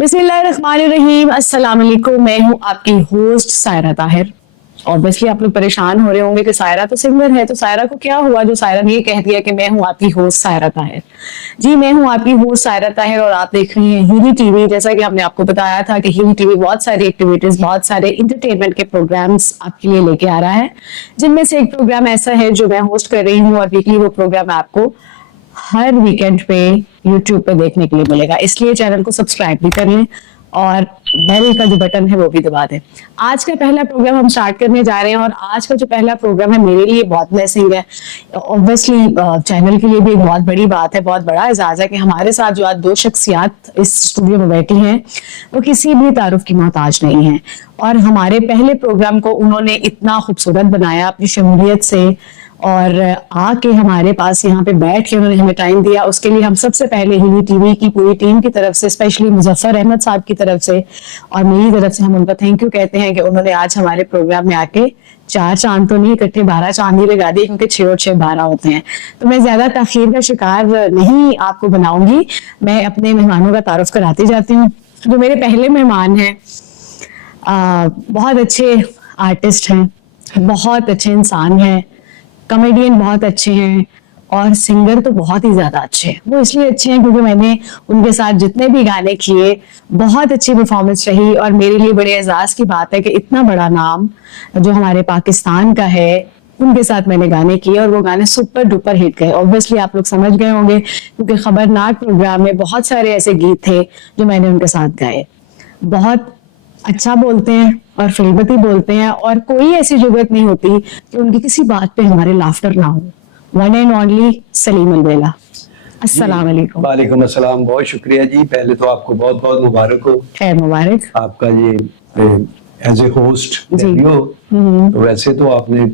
बिस्मिल्लाहिर्रहमानिर्रहीम, अस्सलाम वालेकुम। मैं हूँ आपकी होस्ट सायरा ताहिर। ऑब्वियसली आप लोग परेशान हो रहे होंगे कि सायरा तो सिंगर है, तो सायरा को क्या हुआ जो सायरा ने ये कह दिया कि मैं हूँ आपकी होस्ट सायरा ताहिर। जी, मैं हूँ आपकी होस्ट सायरा ताहिर और आप देख रही हैं हीली टीवी। जैसा कि हमने आपको बताया था कि हीली टीवी बहुत सारी एक्टिविटीज, बहुत सारे इंटरटेनमेंट के प्रोग्राम्स आपके लिए लेके आ रहा है, जिनमें से एक प्रोग्राम ऐसा है जो मैं होस्ट कर रही हूँ और वीकली वो प्रोग्राम आपको हर वीकेंड पे यूट्यूब पे देखने के लिए मिलेगा। इसलिए चैनल को सब्सक्राइब भी कर लें और बेल का जो बटन है वो भी दबा दें। आज का पहला प्रोग्राम हम स्टार्ट करने जा रहे हैं और आज का जो पहला प्रोग्राम है मेरे लिए बहुत ब्लेसिंग है। ऑब्वियसली चैनल के लिए भी एक बहुत बड़ी बात है, बहुत बड़ा एजाज है कि हमारे साथ जो आज दो शख्सियात इस स्टूडियो में बैठी हैं वो किसी भी तारुफ की मोहताज नहीं है। और हमारे पहले प्रोग्राम को उन्होंने इतना खूबसूरत बनाया अपनी शमूलियत से और आके हमारे पास यहाँ पे बैठ के उन्होंने हमें टाइम दिया। उसके लिए हम सबसे पहले हीली टीवी की पूरी टीम की तरफ से, स्पेशली मुजफ्फर अहमद साहब की तरफ से और मेरी तरफ से हम उनका थैंक यू कहते हैं कि उन्होंने आज हमारे प्रोग्राम में आके 4 चांद तो नहीं, इकट्ठे 12 चांद ही लगा दिए, क्योंकि 6 और 6 12 होते हैं। तो मैं ज्यादा ताखीर का शिकार नहीं आपको बनाऊंगी, मैं अपने मेहमानों का तारुफ कराती जाती हूँ। जो मेरे पहले मेहमान हैं बहुत अच्छे आर्टिस्ट हैं, बहुत अच्छे इंसान हैं, कॉमेडियन बहुत अच्छे हैं और सिंगर तो बहुत ही ज्यादा अच्छे हैं। वो इसलिए अच्छे हैं क्योंकि मैंने उनके साथ जितने भी गाने किए बहुत अच्छी परफॉर्मेंस रही और मेरे लिए बड़े एजाज की बात है कि इतना बड़ा नाम जो हमारे पाकिस्तान का है उनके साथ मैंने गाने किए और वो गाने सुपर डुपर हिट गए। ऑब्वियसली आप लोग समझ गए होंगे क्योंकि खबरनाक प्रोग्राम में बहुत सारे ऐसे गीत थे जो मैंने उनके साथ गाए। बहुत अच्छा बोलते हैं और फिल्मती बोलते हैं और कोई ऐसी जरूरत नहीं होती कि उनकी किसी बात पे हमारे लाफ्टर ना हो। वन एंड ओनली सलीम अलबेला। अस्सलाम वालेकुम। वालेकुम अस्सलाम। बहुत शुक्रिया जी। पहले तो आपको बहुत बहुत मुबारक हो। खैर मुबारक। आपका ये एज ए होस्ट डेब्यू। तो वैसे तो आपने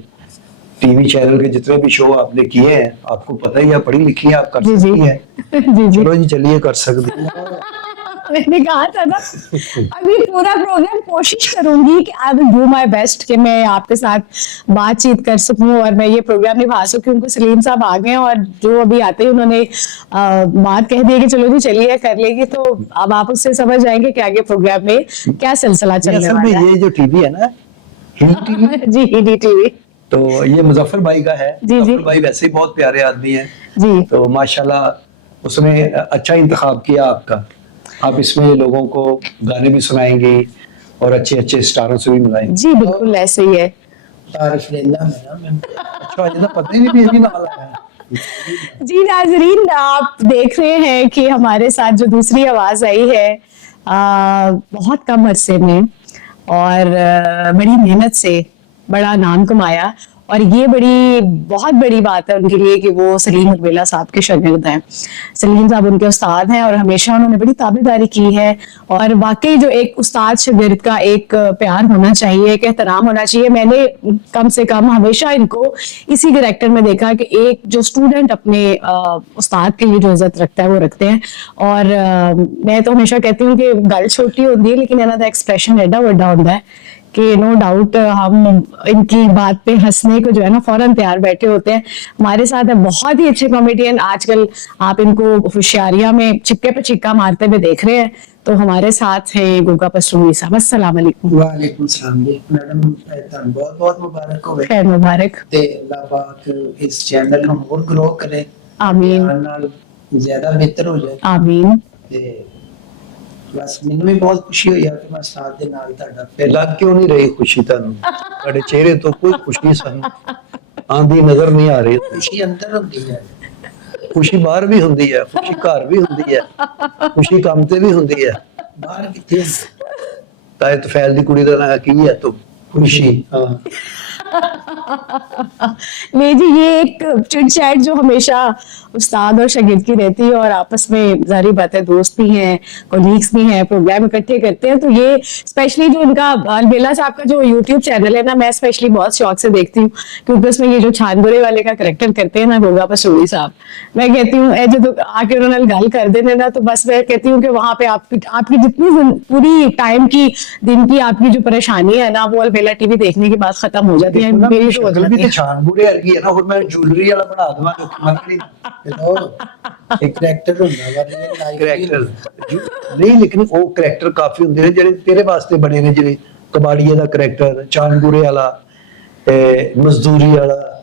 टीवी चैनल के जितने भी शो आपने किए हैं आपको पता ही है, पढ़ी लिखी है, आप कर सकती हैं। जी जी। चलो जी, चलिए कर सकती हैं। मैंने कहा था ना अभी पूरा प्रोग्राम कोशिश करूंगी कि I will do my best कि मैं आपके साथ बातचीत कर सकूं और मैं ये प्रोग्राम निभा सकूं। उनको सलीम साहब आ गए और जो अभी आते ही उन्होंने बात कह दी कि चलो जी चलिए कर लेगी, तो अब आप उससे समझ जाएंगे कि आगे प्रोग्राम में क्या सिलसिला चलने वाला है। ये जो टीवी है ना, जी हीली टीवी, तो ये मुजफ्फर भाई का है। मुजफ्फर भाई वैसे ही बहुत प्यारे आदमी हैं जी, तो माशाल्लाह उसने अच्छा इंतखाब किया आपका। आप इसमें लोगों को गाने भी सुनाएंगे और अच्छे अच्छे स्टारों से भी मिलाएंगे। जी बिल्कुल ऐसे ही है। अच्छा, ये तो पता ही नहीं भी ना है। जी नाजरीन, आप देख रहे हैं कि हमारे साथ जो दूसरी आवाज आई है बहुत कम अरसे में और बड़ी मेहनत से बड़ा नाम कमाया और ये बहुत बड़ी बात है उनके लिए कि वो सलीम अलबेला साहब के शागिर्द हैं। सलीम साहब उनके उस्ताद हैं और हमेशा उन्होंने बड़ी ताबेदारी की है और वाकई जो एक उस्ताद शागिर्द का एक प्यार होना चाहिए, एक एहतराम होना चाहिए। मैंने कम से कम हमेशा इनको इसी कैरेक्टर में देखा कि एक जो स्टूडेंट अपने उस्ताद के लिए जो इज्जत रखता है वो रखते हैं। और मैं तो हमेशा कहती हूँ कि गल छोटी होती है लेकिन इन्हों का एक्सप्रेशन एडा वड्डा होता है कि नो डाउट हम इनकी बात पे हंसने को जो है ना फौरन तैयार बैठे होते हैं। हमारे साथ है बहुत ही अच्छे कॉमेडियन, आजकल आप इनको होशियारियां में चिक्के पे चिक्का मारते हुए देख रहे हैं। तो हमारे साथ है गोगा पस्तूनी साहब। अस्सलाम वालेकुम। वालेकुम सलाम जी मैडम, बहुत बहुत मुबारक हो। खैर मुबारक। ते अल्लाह पाक इस चैनल को और ग्रो करे। आमीन। नाल ज्यादा बेहतर हो जाए। आमीन। ते बस ਮੈਨੂੰ ਵੀ ਬਹੁਤ ਖੁਸ਼ੀ ਹੋਈ ਹੈ ਕਿ ਮੈਂ ਸਾਥ ਦੇ ਨਾਲ ਤੁਹਾਡਾ ਤੇ ਲੱਗ ਕਿਉਂ ਨਹੀਂ ਰਹੀ ਖੁਸ਼ੀ ਤੁਹਾਨੂੰ? ਤੁਹਾਡੇ ਚਿਹਰੇ ਤੋਂ ਕੋਈ ਖੁਸ਼ੀ ਸਾਨੂੰ ਆਂਦੀ ਨਜ਼ਰ ਨਹੀਂ ਆ ਰਹੀ। ਖੁਸ਼ੀ ਅੰਦਰ ਹੁੰਦੀ ਹੈ, ਖੁਸ਼ੀ ਬਾਹਰ ਵੀ ਹੁੰਦੀ ਹੈ, ਖੁਸ਼ੀ ਘਰ ਵੀ ਹੁੰਦੀ ਹੈ, ਖੁਸ਼ੀ ਕੰਮ ਤੇ ਵੀ ਹੁੰਦੀ ਹੈ। ਬਾਹਰ ਕਿੱਥੇ ਤਾਏ ਤਫੈਲ ਦੀ ਕੁੜੀ ਦਾ ਨਾਂ ਕੀ ਹੈ? ਤੋ खुशी। नहीं जी, ये एक चिट चैट जो हमेशा उस्ताद और शागिर्द की रहती है और आपस में जारी बात है, दोस्त भी हैं, कोलीग्स भी हैं, प्रोग्राम इकट्ठे करते हैं। तो ये स्पेशली जो उनका अलबेला साहब का जो यूट्यूब चैनल है ना, मैं स्पेशली बहुत शौक से देखती हूँ क्योंकि उसमें ये जो छानबुरे वाले का करैक्टर करते हैं ना गोगा पसूरी साहब, मैं कहती हूँ जो तो आके उन्होंने गल कर देने ना, तो बस मैं कहती हूँ कि वहां पे आपकी जितनी पूरी टाइम की दिन की आपकी जो परेशानी है ना, वो अलबेला टीवी देखने के बाद खत्म हो जाती है। मेरी छानबुरे अर्गी है ना, मैं ज्वेलरी वाला बना दूंगा। ਇੱਕ ਕਰੈਕਟਰ ਹੁੰਦਾ ਵਾ ਰੀਅਲ ਲਾਈਫ ਕਰੈਕਟਰ ਨਹੀਂ, ਲੇਕਿਨ ਉਹ ਕਰੈਕਟਰ ਕਾਫੀ ਹੁੰਦੇ ਨੇ ਜਿਹੜੇ ਤੇਰੇ ਵਾਸਤੇ ਬਣੇ ਨੇ, ਜਿਵੇਂ ਕਬਾੜੀਏ ਦਾ ਕਰੈਕਟਰ, ਚਾਂਦਪੁਰੇ ਵਾਲਾ, ਮਜ਼ਦੂਰੀ ਵਾਲਾ,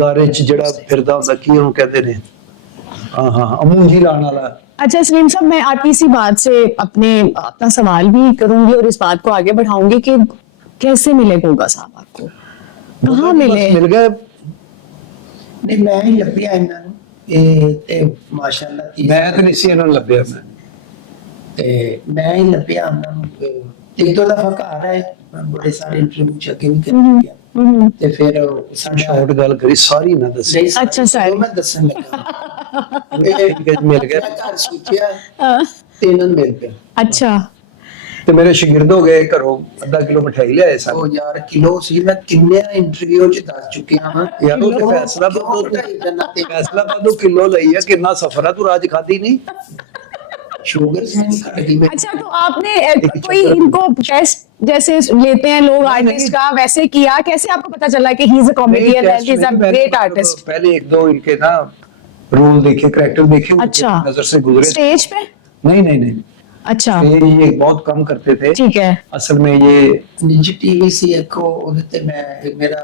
ਗਾਰੇ ਚ ਜਿਹੜਾ ਫਿਰਦਾ ਹੁੰਦਾ, ਕੀ ਉਹਨੂੰ ਕਹਿੰਦੇ ਨੇ, हाँ हाँ अमूंजी लाने वाला। अच्छा सलीम साहब, मैं आपकी इसी बात से अपना सवाल भी करूंगी और इस बात को आगे बढ़ाऊंगी कि कैसे मिले गोगा साहब आपको, कहाँ मिले? मिल गए, ਨਹੀਂ ਮੈਂ ਹੀ ਲੱਭਿਆ ਇਹਨਾਂ ਨੂੰ ਇਹ ਤੇ ਮਾਸ਼ਾਅੱਲਾ मैं तो नहीं सी इन्होंने लभ्या, मैं ਤੇ ਮੈਂ ਹੀ ਲੱਭਿਆ ਉਹਨਾਂ ਨੂੰ ਇੱਕ ਦੋ ਦਫਾ ਘਰ ਆਏ, ਮੈਂ ਬੜੇ ਸਾਰੇ ਇੰਟਰਵਿਊ ਚ ਅੱਗੇ ਵੀ ਕਰ ਗਿਆ ਤੇ ਫਿਰ ਸਾਡਾ शॉर्ट गल करी सारी ना दसी, ਨਹੀਂ ਅੱਛਾ, ਸਾਰੀ। ਮੈਂ ਦੱਸਣ ਲੱਗਾ मिल गए ਮੈਂ ਘਰ ਸੋਚਿਆ ਤੇ ਇਹਨਾਂ ਨੂੰ ਮਿਲ ਗਿਆ। अच्छा ਤੇ ਮੇਰੇ ਸ਼ਾਗਿਰਦ ਹੋ ਗਏ, ਘਰੋਂ ਅੱਧਾ ਕਿਲੋ ਮਠਾਈ ਲਿਆਏ ਸਨ। ਉਹ ਯਾਰ ਕਿਲੋ ਸੀ, ਮੈਂ ਕਿੰਨੇ ਇੰਟਰਵਿਊ ਚ ਦੱਸ ਚੁੱਕਿਆ ਹਾਂ ਯਾਰ ਉਹ ਤੇ ਫੈਸਲਾਬਾਦ ਤੋਂ ਕਿਲੋ ਲਈ ਹੈ, ਕਿੰਨਾ ਸਫਰ ਆ, ਤੂੰ ਰਾਜ ਖਾਦੀ ਨਹੀਂ। शुगर से नहीं कट गई। अच्छा, तो आपने कोई इनको टेस्ट जैसे लेते हैं लोग आर्टिस्ट का, वैसे किया? कैसे आपको पता चला कि he is a comedian and he is a great artist? पहले एक दो इनके ना रोल देखे, करैक्टर देखे, अच्छा, नजर से गुजरे। स्टेज पे? नहीं नहीं नहीं, अच्छा, ये बहुत कम करते थे। ठीक है। असल में ये निजी टीवी से को उधर मैं मेरा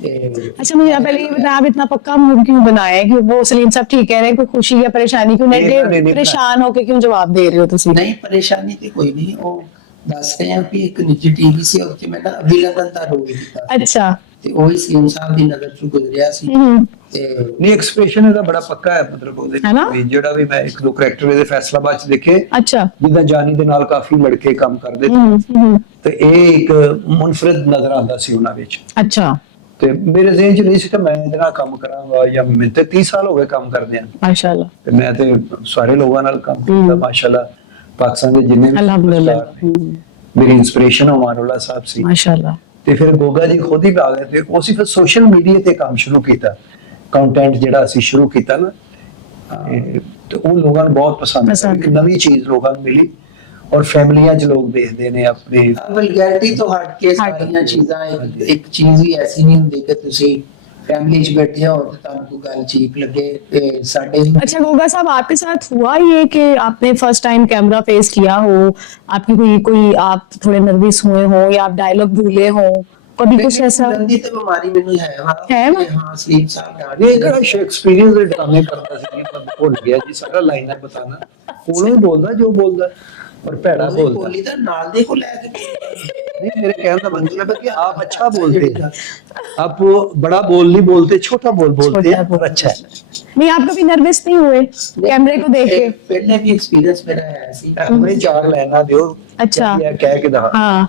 अच्छा, मुझे आप पहले ये बताएं, आप इतना पक्का मूड क्यों बनाए कि वो सलीम साहब ठीक कह रहे हैं, कोई खुशी या परेशानी क्यों नहीं, परेशान होके क्यों जवाब दे रहे हो तुसी? नहीं परेशानी तो कोई नहीं, वो दस रहे हैं कि एक निजी टीवी से उसके मैं ना अभिनंदन का रोल किया। अच्छा, ਤੇ ਉਹੀ ਸਲੀਮ ਸਾਹਿਬ ਦੀ ਨਜ਼ਰ ਚੋਂ ਗੁਜ਼ਰਿਆ ਸੀ ਤੇ ਨਹੀਂ ਐਕਸਪ੍ਰੈਸ਼ਨ ਇਹਦਾ ਬੜਾ ਪੱਕਾ ਹੈ, ਮਤਲਬ ਉਹਦੇ ਹੈ ਨਾ? ਵੀ ਜਿਹੜਾ ਵੀ ਮੈਂ ਇੱਕ ਦੋ ਕਰੈਕਟਰ ਇਹਦੇ ਫੈਸਲਾਬਾਦ ਚ ਦੇਖੇ, अच्छा, ਜਿੱਦਾਂ ਜਾਨੀ ਦੇ ਨਾਲ ਕਾਫੀ ਲੜਕੇ ਕੰਮ ਕਰਦੇ ਤੇ ਇਹ ਇੱਕ ਮੁਨਫਰਦ ਨਜ਼ਰ ਆਉਂਦਾ ਸੀ ਉਹਨਾਂ ਵਿੱਚ। अच्छा, ਤੇ ਮੇਰੇ ਜ਼ਿਹਨ ਚ ਨਹੀਂ ਸੀ ਕਿ ਮੈਂ ਇਹਦੇ ਨਾਲ ਕੰਮ ਕਰਾਂਗਾ, ਜਾਂ ਮੈਨੂੰ ਤੇ 30 ਸਾਲ ਹੋ ਗਏ ਕੰਮ ਕਰਦਿਆਂ, माशाल्लाह, ਤੇ ਮੈਂ ਤੇ ਸਾਰੇ ਲੋਕਾਂ ਨਾਲ ਕੰਮ ਕੀਤਾ ਮਾਸ਼ਾਅੱਲਾ। ਪਾਕਿਸਤਾਨ ਦੇ ਜਿੰਨੇ ਵੀ अल्हम्दुलिल्लाह, superstar ਨੇ, ਮੇਰੀ ਇਨਸਪੀਰੇਸ਼ਨ ਅਮਾਨੁੱਲਾ ਸਾਹਿਬ ਸੀ। माशाल्लाह। ਤੇ ਫਿਰ ਗੋਗਾ ਜੀ ਖੁਦ ਹੀ ਆ ਗਏ ਤੇ ਉਸੇ ਫਿਰ ਸੋਸ਼ਲ ਮੀਡੀਆ ਤੇ ਕੰਮ ਸ਼ੁਰੂ ਕੀਤਾ, ਕੰਟੈਂਟ ਜਿਹੜਾ ਅਸੀਂ ਸ਼ੁਰੂ ਕੀਤਾ ਨਾ, ਤੇ ਉਹ ਲੋਕਾਂ ਨੂੰ ਬਹੁਤ ਪਸੰਦ ਆਇਆ, ਇੱਕ ਨਵੀਂ ਚੀਜ਼ ਲੋਕਾਂ ਨੂੰ ਮਿਲੀ, ਔਰ ਫੈਮਲੀਆਂ 'ਚ ਲੋਕ ਦੇਖਦੇ ਨੇ ਆਪਣੇ। ਵਲਗੈਰਿਟੀ ਤੋਂ ਹਟ ਕੇ ਸਾਰੀਆਂ ਚੀਜ਼ਾਂ ਇੱਕ ਚੀਜ਼ ਵੀ ਐਸੀ ਨਹੀਂ ਹੁੰਦੀ ਕਿ ਤੁਸੀਂ फैमिली च बैठे हो तो तुमको गल चीप लगे ते साडे। अच्छा गोगा साहब, आपके साथ हुआ ये कि आपने फर्स्ट टाइम कैमरा फेस किया हो, आपकी कोई आप थोड़े नर्वस हुए हो या आप डायलॉग भूले हो, कभी कुछ ऐसा? गंदी तो बीमारी मेनू है हां सलीम साहब यार ये एकड़ा शेक्सपीरियन ਦੇ ਡਰਾਮੇ ਕਰਦਾ ਸੀ, ਪਰ ਭੁੱਲ ਗਿਆ ਜੀ ਸਾਰਾ ਲਾਈਨਰ ਬਤਾਨਾ। ਉਹਨੂੰ ਹੀ ਬੋਲਦਾ ਜੋ ਬੋਲਦਾ, और भैड़ा बोलता। बोली तो नाल दे को लेके नहीं, मेरे कहने का मतलब है कि आप अच्छा बोलते हैं, आप बड़ा बोल नहीं बोलते, छोटा बोल बोलते हैं, और अच्छा है। नहीं, आप कभी नर्वस नहीं हुए कैमरे को देख के? पहले भी एक्सपीरियंस मेरा है ऐसी। हमें चार लाइना दियो, अच्छा, कह के दहा हां,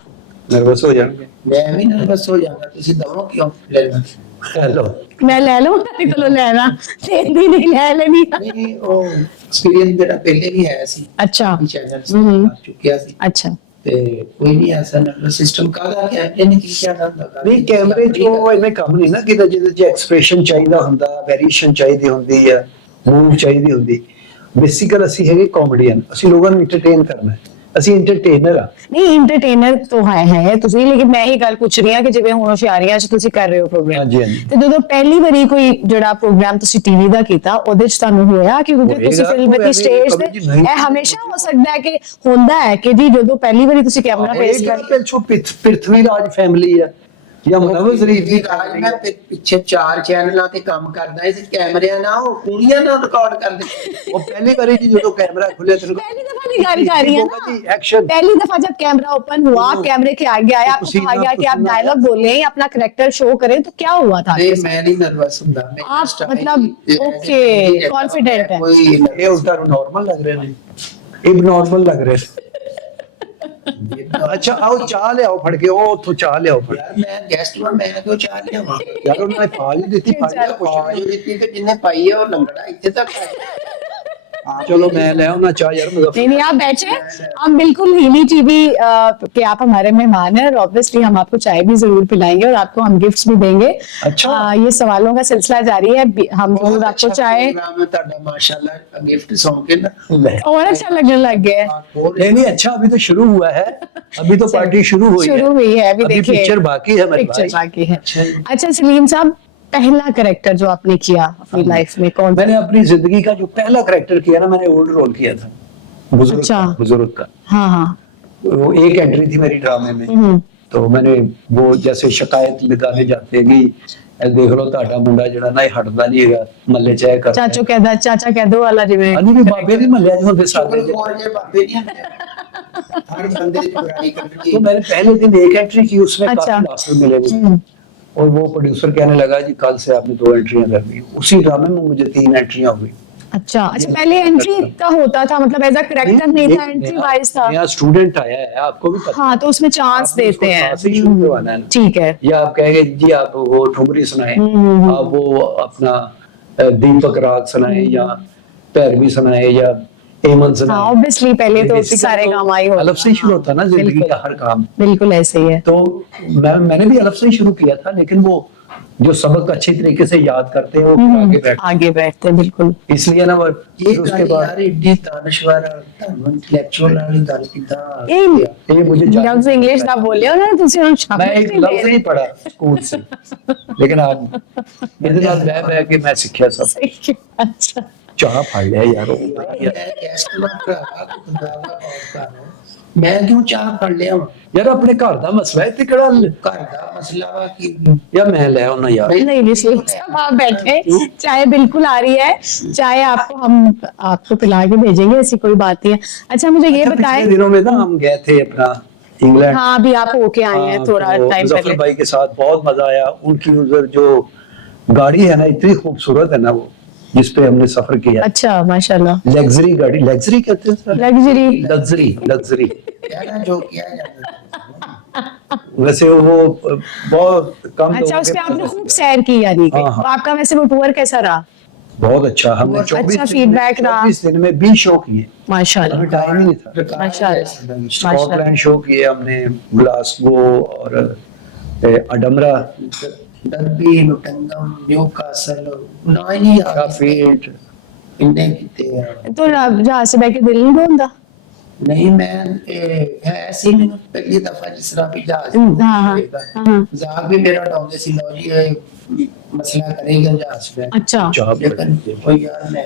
नर्वस हो जाएंगे। मैं भी नर्वस हो जाऊंगा, तुसी दमो क्यों लेना? हेलो, मैं ले लूं, तेरे को लेना तेरी नहीं ले लेनी। नहीं ओ एक्सपीरियंस मेरा पहले भी है ऐसी। अच्छा, चैनल से आ चुकिया सी अच्छा, ਤੇ ਕੋਈ ਨਹੀਂ ਐਸਾ ਨਰਵਸ ਸਿਸਟਮ ਕਾਹਦਾ ਕੈਮਰੇ ਨੇ ਕੀ ਕਿਹਾ ਹੁੰਦਾ ਨਹੀਂ ਕੈਮਰੇ ਜੋ ਇਹਨੇ ਕੰਮ ਨਹੀਂ ਨਾ ਕੀਤਾ, ਜਿਹਦੇ ਚ ਐਕਸਪ੍ਰੈਸ਼ਨ ਚਾਹੀਦਾ ਹੁੰਦਾ, ਵੈਰੀਏਸ਼ਨ ਚਾਹੀਦੀ ਹੁੰਦੀ ਹੈ, ਮੂਵ ਚਾਹੀਦੀ ਹੁੰਦੀ। ਬੇਸਿਕਲ ਅਸੀਂ ਹੈਗੇ ਕਾਮੇਡੀਅਨ, ਅਸੀਂ ਲੋਕਾਂ ਨੂੰ ਐਂਟਰਟੇਨ ਕਰਨਾ ਹੈ, ਅਸੀਂ ਐਂਟਰਟੇਨਰ ਆ। नहीं इंटरटेनर तो है ਤੁਸੀਂ, लेकिन मैं ही ਗੱਲ ਪੁੱਛ ਰਹੀ ਹਾਂ ਕਿ ਜਿਵੇਂ ਹੁਣ ਹੁਸ਼ਿਆਰੀਆਂ 'ਚ ਤੁਸੀਂ ਕਰ ਰਹੇ ਹੋ ਪ੍ਰੋਗਰਾਮ, ਹਾਂਜੀ ਹਾਂਜੀ। ਤੇ ਜਦੋਂ ਪਹਿਲੀ ਵਾਰੀ ਕੋਈ ਜਿਹੜਾ ਪ੍ਰੋਗਰਾਮ ਤੁਸੀਂ ਟੀਵੀ ਦਾ ਕੀਤਾ, ਉਹਦੇ 'ਚ ਤੁਹਾਨੂੰ ਹੋਇਆ ਕਿ ਕਿਉਂਕਿ ਤੁਸੀਂ ਫਿਲਮ ਦੀ ਸਟੇਜ ਤੇ ਇਹ ਹਮੇਸ਼ਾ ਹੋ ਸਕਦਾ ਹੈ ਕਿ ਹੁੰਦਾ ਹੈ ਕਿ ਜੀ ਜਦੋਂ ਪਹਿਲੀ ਵਾਰੀ ਤੁਸੀਂ ਕੈਮਰਾ ਫੇਸ ਕਰ ਪ੍ਰਿਥਵੀ ਰਾਜ ਫੈਮਿਲੀ ਆ ਜਾਂ ਮੁਹੰਮਦ ਸ਼ਰੀਫ ਦੀ ਅੱਜ ਮੈਂ ਪਿੱਛੇ 4 ਚੈਨਲਾਂ ਤੇ ਕੰਮ ਕਰਦਾ ਇਸ ਕੈਮਰਿਆਂ ਨਾਲ ਉਹ ਕੁੜੀਆਂ ਨਾਲ ਰਿਕਾਰਡ ਕਰਦੇ। ਉਹ ਪਹਿਲੀ ਵਾਰੀ ਜੀ ਜਦੋਂ ਕੈਮਰਾ ਖੁੱਲਿਆ ਤੈਨੂੰ पहली दफा की गाड़ी कर रही है ना, एक्शन पहली दफा जब कैमरा ओपन हुआ, कैमरे के आगे आया, आपको कहा गया कि आप डायलॉग बोलें, अपना करैक्टर शो करें, तो क्या हुआ था? नहीं मैं नहीं नर्वस ਹੁੰਦਾ आप मतलब ओके कॉन्फिडेंट है? ਇਹ ਉਲਟਾ ਨਾਰਮਲ ਲੱਗ ਰਹੇ ਨੇ, ਇਹ ਨਾਰਮਲ ਲੱਗ ਰਹੇ। ਅੱਛਾ ਆਓ ਚਾਹ ਲਿਆਓ ਫੜ ਕੇ, ਉਹ ਉੱਥੋਂ ਚਾਹ ਲਿਆਓ ਫੜ। ਯਾਰ ਮੈਂ ਗੈਸਟ ਵਾਂ, ਮੈਂ ਕਿਉਂ ਚਾਹ ਲਿਆਵਾਂ? ਯਾਰ ਉਹਨਾਂ ਨੇ ਪਾਲ ਹੀ ਦਿੱਤੀ, ਫੜ ਲਿਆ ਪਾਜ ਦਿੱਤੀ ਤੇ ਜਿੰਨੇ ਪਾਈ ਹੈ ਉਹ ਲੰਗੜਾ ਇੱਥੇ ਤੱਕ ਹੈ। चलो मैं ले आऊँ चाह यार। नहीं नहीं, आप बैठे, हम बिल्कुल हिली टीवी के आप हमारे मेहमान हैं और ऑब्वियसली हम आपको चाय भी जरूर पिलाएंगे और आपको हम गिफ्ट्स भी देंगे। अच्छा, ये सवालों का सिलसिला जारी है, हम जरूर आपको चाय माशाल्लाह गिफ्ट सौंप के ना और अच्छा लगने लग गया है। नहीं नहीं अच्छा, अभी तो शुरू हुआ है, अभी तो पार्टी शुरू हुई है, अभी देखिए पिक्चर बाकी है, पिक्चर बाकी है। अच्छा सलीम साहब, पहला कैरेक्टर जो आपने किया अपनी लाइफ में कौन सा? मैंने अपनी जिंदगी का जो पहला करेक्टर किया ना, मैंने ओल्ड रोल किया था, बुजुर्ग अच्छा। का, बुजुर्ग का। हाँ हाँ। वो एक एंट्री थी मेरी ड्रामे में, तो मैंने वो जैसे शिकायत लगाने जाते हैं कि ਇਹ देख लो ਤੁਹਾਡਾ ਮੁੰਡਾ ਜਿਹੜਾ ਨਾ ਇਹ ਹਟਦਾ ਨਹੀਂ ਹੈਗਾ, ਮੱਲੇ ਚ ਇਹ ਕਰਦਾ चाचा कह दो वाला जिਵੇਂ ਅਨੀ ਵੀ ਬਾਬੇ ਦੇ ਮੱਲੇ ਚ ਹੁੰਦੇ ਸਾਰੇ। और ये बाबे नहीं हैं। हर बंदे की बुराई करनी तो मैंने पहले दिन एक एंट्री की, उसमें अच्छा। काफी लास्ट मिले मुझे, और वो प्रोड्यूसर कहने लगा जी कल से आपने 2 एंट्रियां करनी। उसी ड्रामे में मुझे 3 एंट्रियां हो गई। अच्छा पहले एंट्री का होता था, मतलब एज अ कैरेक्टर नहीं था, एंट्री वाइज था। नया स्टूडेंट आया है, आपको भी पता हाँ तो उसमें चांस आपने उसको देते हैं। चांस ही शुरू करवाना है ना। ठीक है। या आप कहेंगे जी आप वो ठुमरी सुनाए, आप वो अपना दीपक राग सुनाए, या पैरवी सुनाए, या एमन हाँ सुनाए। ऑब्वियसली पहले तो बेसिकली सारे काम आई होता अलग से ही शुरू होता है ना जिंदगी बिल्कुल। का हर काम। बिल्कुल ऐसे ही है। तो मैंने भी अलग से ही शुरू किया था, लेकिन वो जो सबक अच्छी तरीके से याद करते हैं वो फिर आगे बैठ, आगे बैठते हैं बिल्कुल। इसलिए ना वो ये फिर उसके गल बाद यार एडी दानश्वर इंटेलेक्चुअल वाली गल किदा ये मुझे लफ्ज इंग्लिश ना बोलियो ना ਤੁਸੀਂ ਹੁਣ ਸ਼ਬਦ मैं एक लफ्ज ही पढ़ा स्कूल से, लेकिन आप मेरे साथ बह के मैं सीखा सब। अच्छा चाह फड़ लिया यार गैस्ट ना भरावा खुदा दा बहुत कर मैं क्यों चाह फड़ लिया यार अपने घर दा मसला है ते केड़ा घर दा मसला वा कि या मैं ले आना यार। नहीं नहीं सब आप बैठे, चाय बिल्कुल आ रही है, चाय आपको हम आपको पिला के भेजेंगे, ऐसी कोई बात नहीं है। अच्छा मुझे ये बताएं, पिछले दिनों में ना हम गए थे अपना इंग्लैंड। हाँ अभी आप होके आए हैं थोड़ा तो टाइम मुजफ्फर पहले। भाई के साथ बहुत मजा आया। उनकी उधर जो गाड़ी है ना इतनी खूबसूरत है ना वो, जिस पे हमने सफर किया। अच्छा माशाल्लाह। लग्जरी गाड़ी, लग्जरी कहते हैं सर, लग्जरी लग्जरी लग्जरी। कहना जो किया जाता वैसे वो बहुत कम अच्छा लोगों उसमें के आपने पास खूब होता है। सैर की यानी कि हाँ, हाँ। तो आपका वैसे वो टूर कैसा रहा? बहुत अच्छा। हमने अच्छा 24 दिन में- feedback रहा। 24 दिन में 20 शो किए, माशाल्लाह हमें टाइम ही नहीं था। माशाल्लाह। स्कॉटलैंड शो किए हमने, ग्लासगो और अडमरा, डर्बी नोटिंगम न्यूकासल ना ही काफीट। इन्ने किते हैं। तो जहाज से बैठ के दिल नहीं ढूंढता? नहीं मैं ऐसी मैंने पहली दफा जिस तरह भी जहाज हाँ, हाँ, हाँ। जहाज भी मेरा डाउन सी लो जी ये मसला करेगा जहाज पे अच्छा लेकिन ओ यार मैं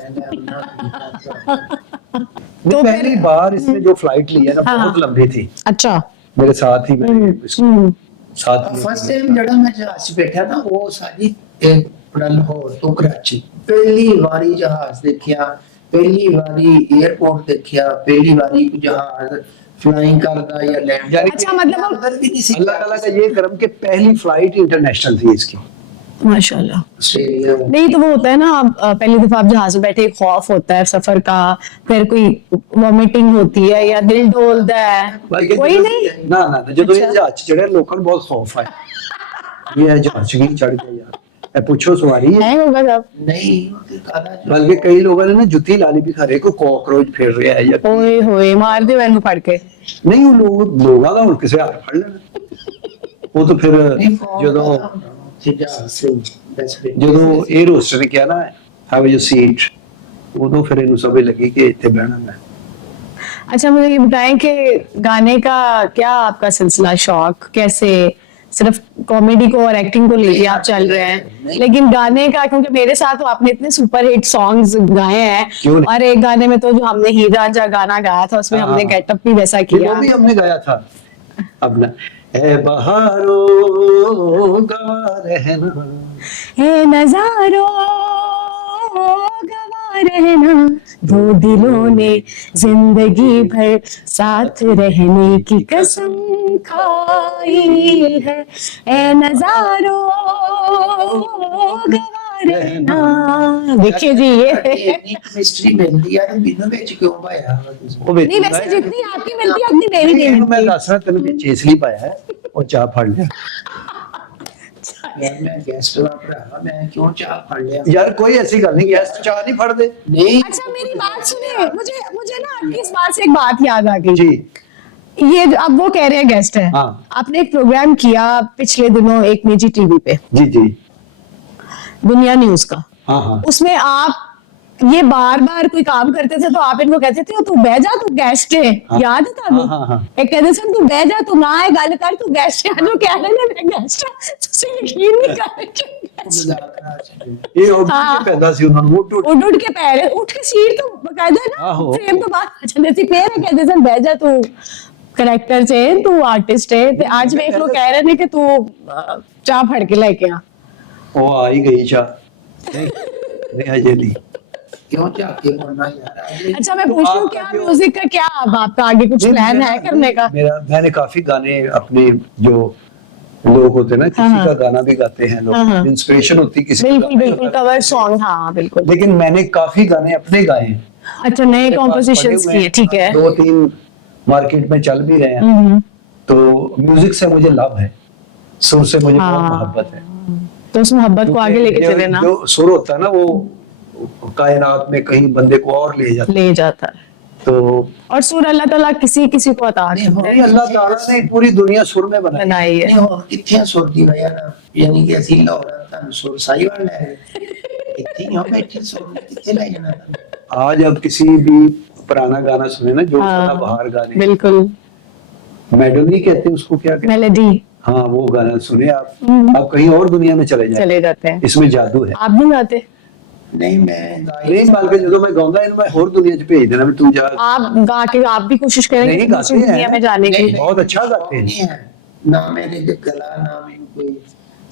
तो पहली बार इसमें जो फ्लाइट ली है ना हाँ। बहुत लंबी थी, अच्छा मेरे साथ ही मेरे इसको साथ में। फर्स्ट टाइम जड़ा मैं जहाज बैठा ना वो सारी लाहौर तो कराची पहली बारी जहाज देखिया, पहली बारी एयरपोर्ट देखिया, पहली बारी जहाज फ्लाइंग करदा या लैंड। यानी अच्छा मतलब अंदर भी नहीं सी अल्लाह ताला का ये करम कि पहली फ्लाइट इंटरनेशनल थी इसकी। माशाल्लाह। ऑस्ट्रेलिया में। नहीं तो वो होता है ना आप पहली दफा आप जहाज में बैठे खौफ होता है सफर का, फिर कोई वॉमिटिंग होती है या दिल डोलता है, कोई नहीं? ना ना ਜਦੋਂ ਇਹ ਜਹਾਜ਼ 'ਚ ਚੜਿਆ ਲੋਕਾਂ ਨੂੰ ਬਹੁਤ ਖੌਫ ਆਇਆ। ਇਹ ਜਹਾਜ਼ 'ਚ ਕੀ ਚੜ ਗਿਆ ਯਾਰ, ਇਹ ਪੁੱਛੋ ਸਵਾਰੀ है। नहीं होगा सब। नहीं काला बल्कि कई लोगों ने ना जुत्ती ला ली भी खरे को कॉकरोच फिर रहा है या ओए होए मार दे मैंने फड़ के। नहीं वो लोगों का ਹੁਣ ਕਿਸੇ ਹਾਰ ਫੜ ਲੈਣਾ। ਉਹ ਤਾਂ ਫਿਰ ਜਦੋਂ ਜਦੋਂ 에ਅਰ ਹੋਸਟਰ ਨੇ ਕਿਹਾ ਨਾ ਹੈਵ ਯੂ ਸੀਟ, ਉਦੋਂ ਫਿਰ ਇਹਨੂੰ ਸਮਝ ਲੱਗੀ ਕਿ ਇੱਥੇ ਬਹਿਣਾ ਮੈਂ। अच्छा मुझे ये बताएं कि गाने का क्या आपका सिलसिला, शौक कैसे सिर्फ कॉमेडी को और एक्टिंग को लेके आप चल रहे हैं, लेकिन गाने का, क्योंकि मेरे साथ तो आपने इतने सुपर हिट सॉन्ग्स गाए क्यों हैं नहीं? और एक गाने में तो जो हमने हीर रांझा गाना गाया था उसमें हमने हाँ। गेटअप भी वैसा वो किया। भी हमने गाया था अपना, ए बहारों गवा रहना, है नजारो गवा रहना, दो दिलों ने जिंदगी भर साथ रहने की कसम खाई है, ए नजारो गवा रहना। देखिए जी ये केमिस्ट्री मिलती है बिना ਵਿੱਚ ਕਿਉਂ ਪਾਇਆ वो भी नहीं वैसे जितनी आपकी मिलती है उतनी मेरी नहीं मैं मिलती। दस रहा तेन ਵਿੱਚ इसलिए पाया है और चाह फड़ लिया। यार मैं गेस्ट ला भरा मैं क्यों चाह फड़ लिया यार कोई ऐसी गल नहीं, गैस चाह नहीं फड़ दे नहीं अच्छा मेरी बात सुनिए, मुझे मुझे ना आपकी इस बात से एक बात याद आ गई। जी। ये जो अब वो कह रहे हैं गेस्ट है, हाँ। आपने एक प्रोग्राम किया पिछले दिनों एक निजी टीवी पे, जी जी दुनिया न्यूज का। हाँ हाँ उसमें आप ये बार बार कोई काम करते थे तो आप इनको कहते थे तू बह जा, तू गेस्ट है, हाँ। याद है तानू? हाँ, हाँ। एक कहते थे तू बह जा, तू ना है गल कर, तू गेस्ट है, जो कह रहे ने मैं गेस्ट हां, ਤੁਸੀਂ ਯਕੀਨ ਨਹੀਂ ਕਰ ਰਹੇ ਕਿ guest है। ਮਜ਼ਾਕ ਨਾ ਛੱਡੋ। ਇਹ ਉੱਡ हाँ। ਕੇ ਪੈਦਾ ਸੀ ਉਹਨਾਂ ਨੂੰ ਉੱਡ ਉੱਡ उठ उठ के पैर उठ के सीट तो बकायदा ना आहो। फ्रेम तो बाहर आ जाते थे, फिर कहते थे बह जा, तू करैक्टर च है, तू आर्टिस्ट है, ते आज वेख लो कह रहे ने कि तू चाह फड़ के लेके आ। ਉਹ ਆ ਹੀ ਗਈ ਚਾਹ नहीं अजय ली क्यों झाके मुड़ना यार? अगले- अच्छा मैं तो पूछ लूं आपका क्या जो- म्यूजिक का क्या अब आपका आगे कुछ प्लान है करने का? मैंने काफी गाने अपने जो लोग होते हैं ना, किसी हाँ, का गाना भी गाते हैं हाँ, हाँ। लोग, इंस्पिरेशन होती है किसी का बिल्कुल गाना बिल्कुल होता है। कवर सॉन्ग, हाँ बिल्कुल। लेकिन मैंने काफी गाने अपने गाए हैं, अच्छा नए मेरे पास कॉम्पोजिशंस पड़े हुए किए, ठीक है। 2-3 मार्केट में चल भी रहे हैं। हम्म, तो म्यूजिक से मुझे लव है, सुर से मुझे बहुत हाँ। मोहब्बत है। तो उस मोहब्बत को आगे लेके जो- चले ना, जो सुर होता है ना वो कायनात में कहीं बंदे को और ले जाता है। ले जाता है। तो और सुर अल्लाह ताला किसी किसी को अता नहीं, करता है, नहीं, अल्लाह ताला ने पूरी दुनिया सुर में बनाई है। बनाई है। नहीं हो कितने सुर दी वजह ना, यानी कि ਅਸੀਂ ਲਾਹੌਰ ਤੁਹਾਨੂੰ ਸੁਰ ਸਾਈਵਾਲ ਲੈ ਗਏ ਇੱਥੇ ਹੀ ਹੋ ਬੈਠੇ ਸੁਰ ਨੇ ਕਿੱਥੇ ਲੈ ਜਾਣਾ ਤੁਹਾਨੂੰ? आज अब किसी भी पुराना गाना सुने ना, जो हाँ, बाहर गाने, बिल्कुल मेडल नहीं कहते उसको, क्या कहते? मेलोडी हाँ वो गाना सुने आप हम्म। आप कहीं और दुनिया में चले जाए, चले जाते हैं। इसमें जादू है। आप नहीं गाते? ਨਹੀਂ ਮੈਂ नहीं बल्कि जो मैं गाऊंगा इन्हें मैं और दुनिया च भेज देना भी तू जा। आप गा के आप भी कोशिश करेंगे नहीं, कि दूसरी गाते हैं। दुनिया में जाने की? नहीं, बहुत अच्छा गाते हैं। नहीं है ना मेरे जो गला ना ਮੈਨੂੰ ਕੋਈ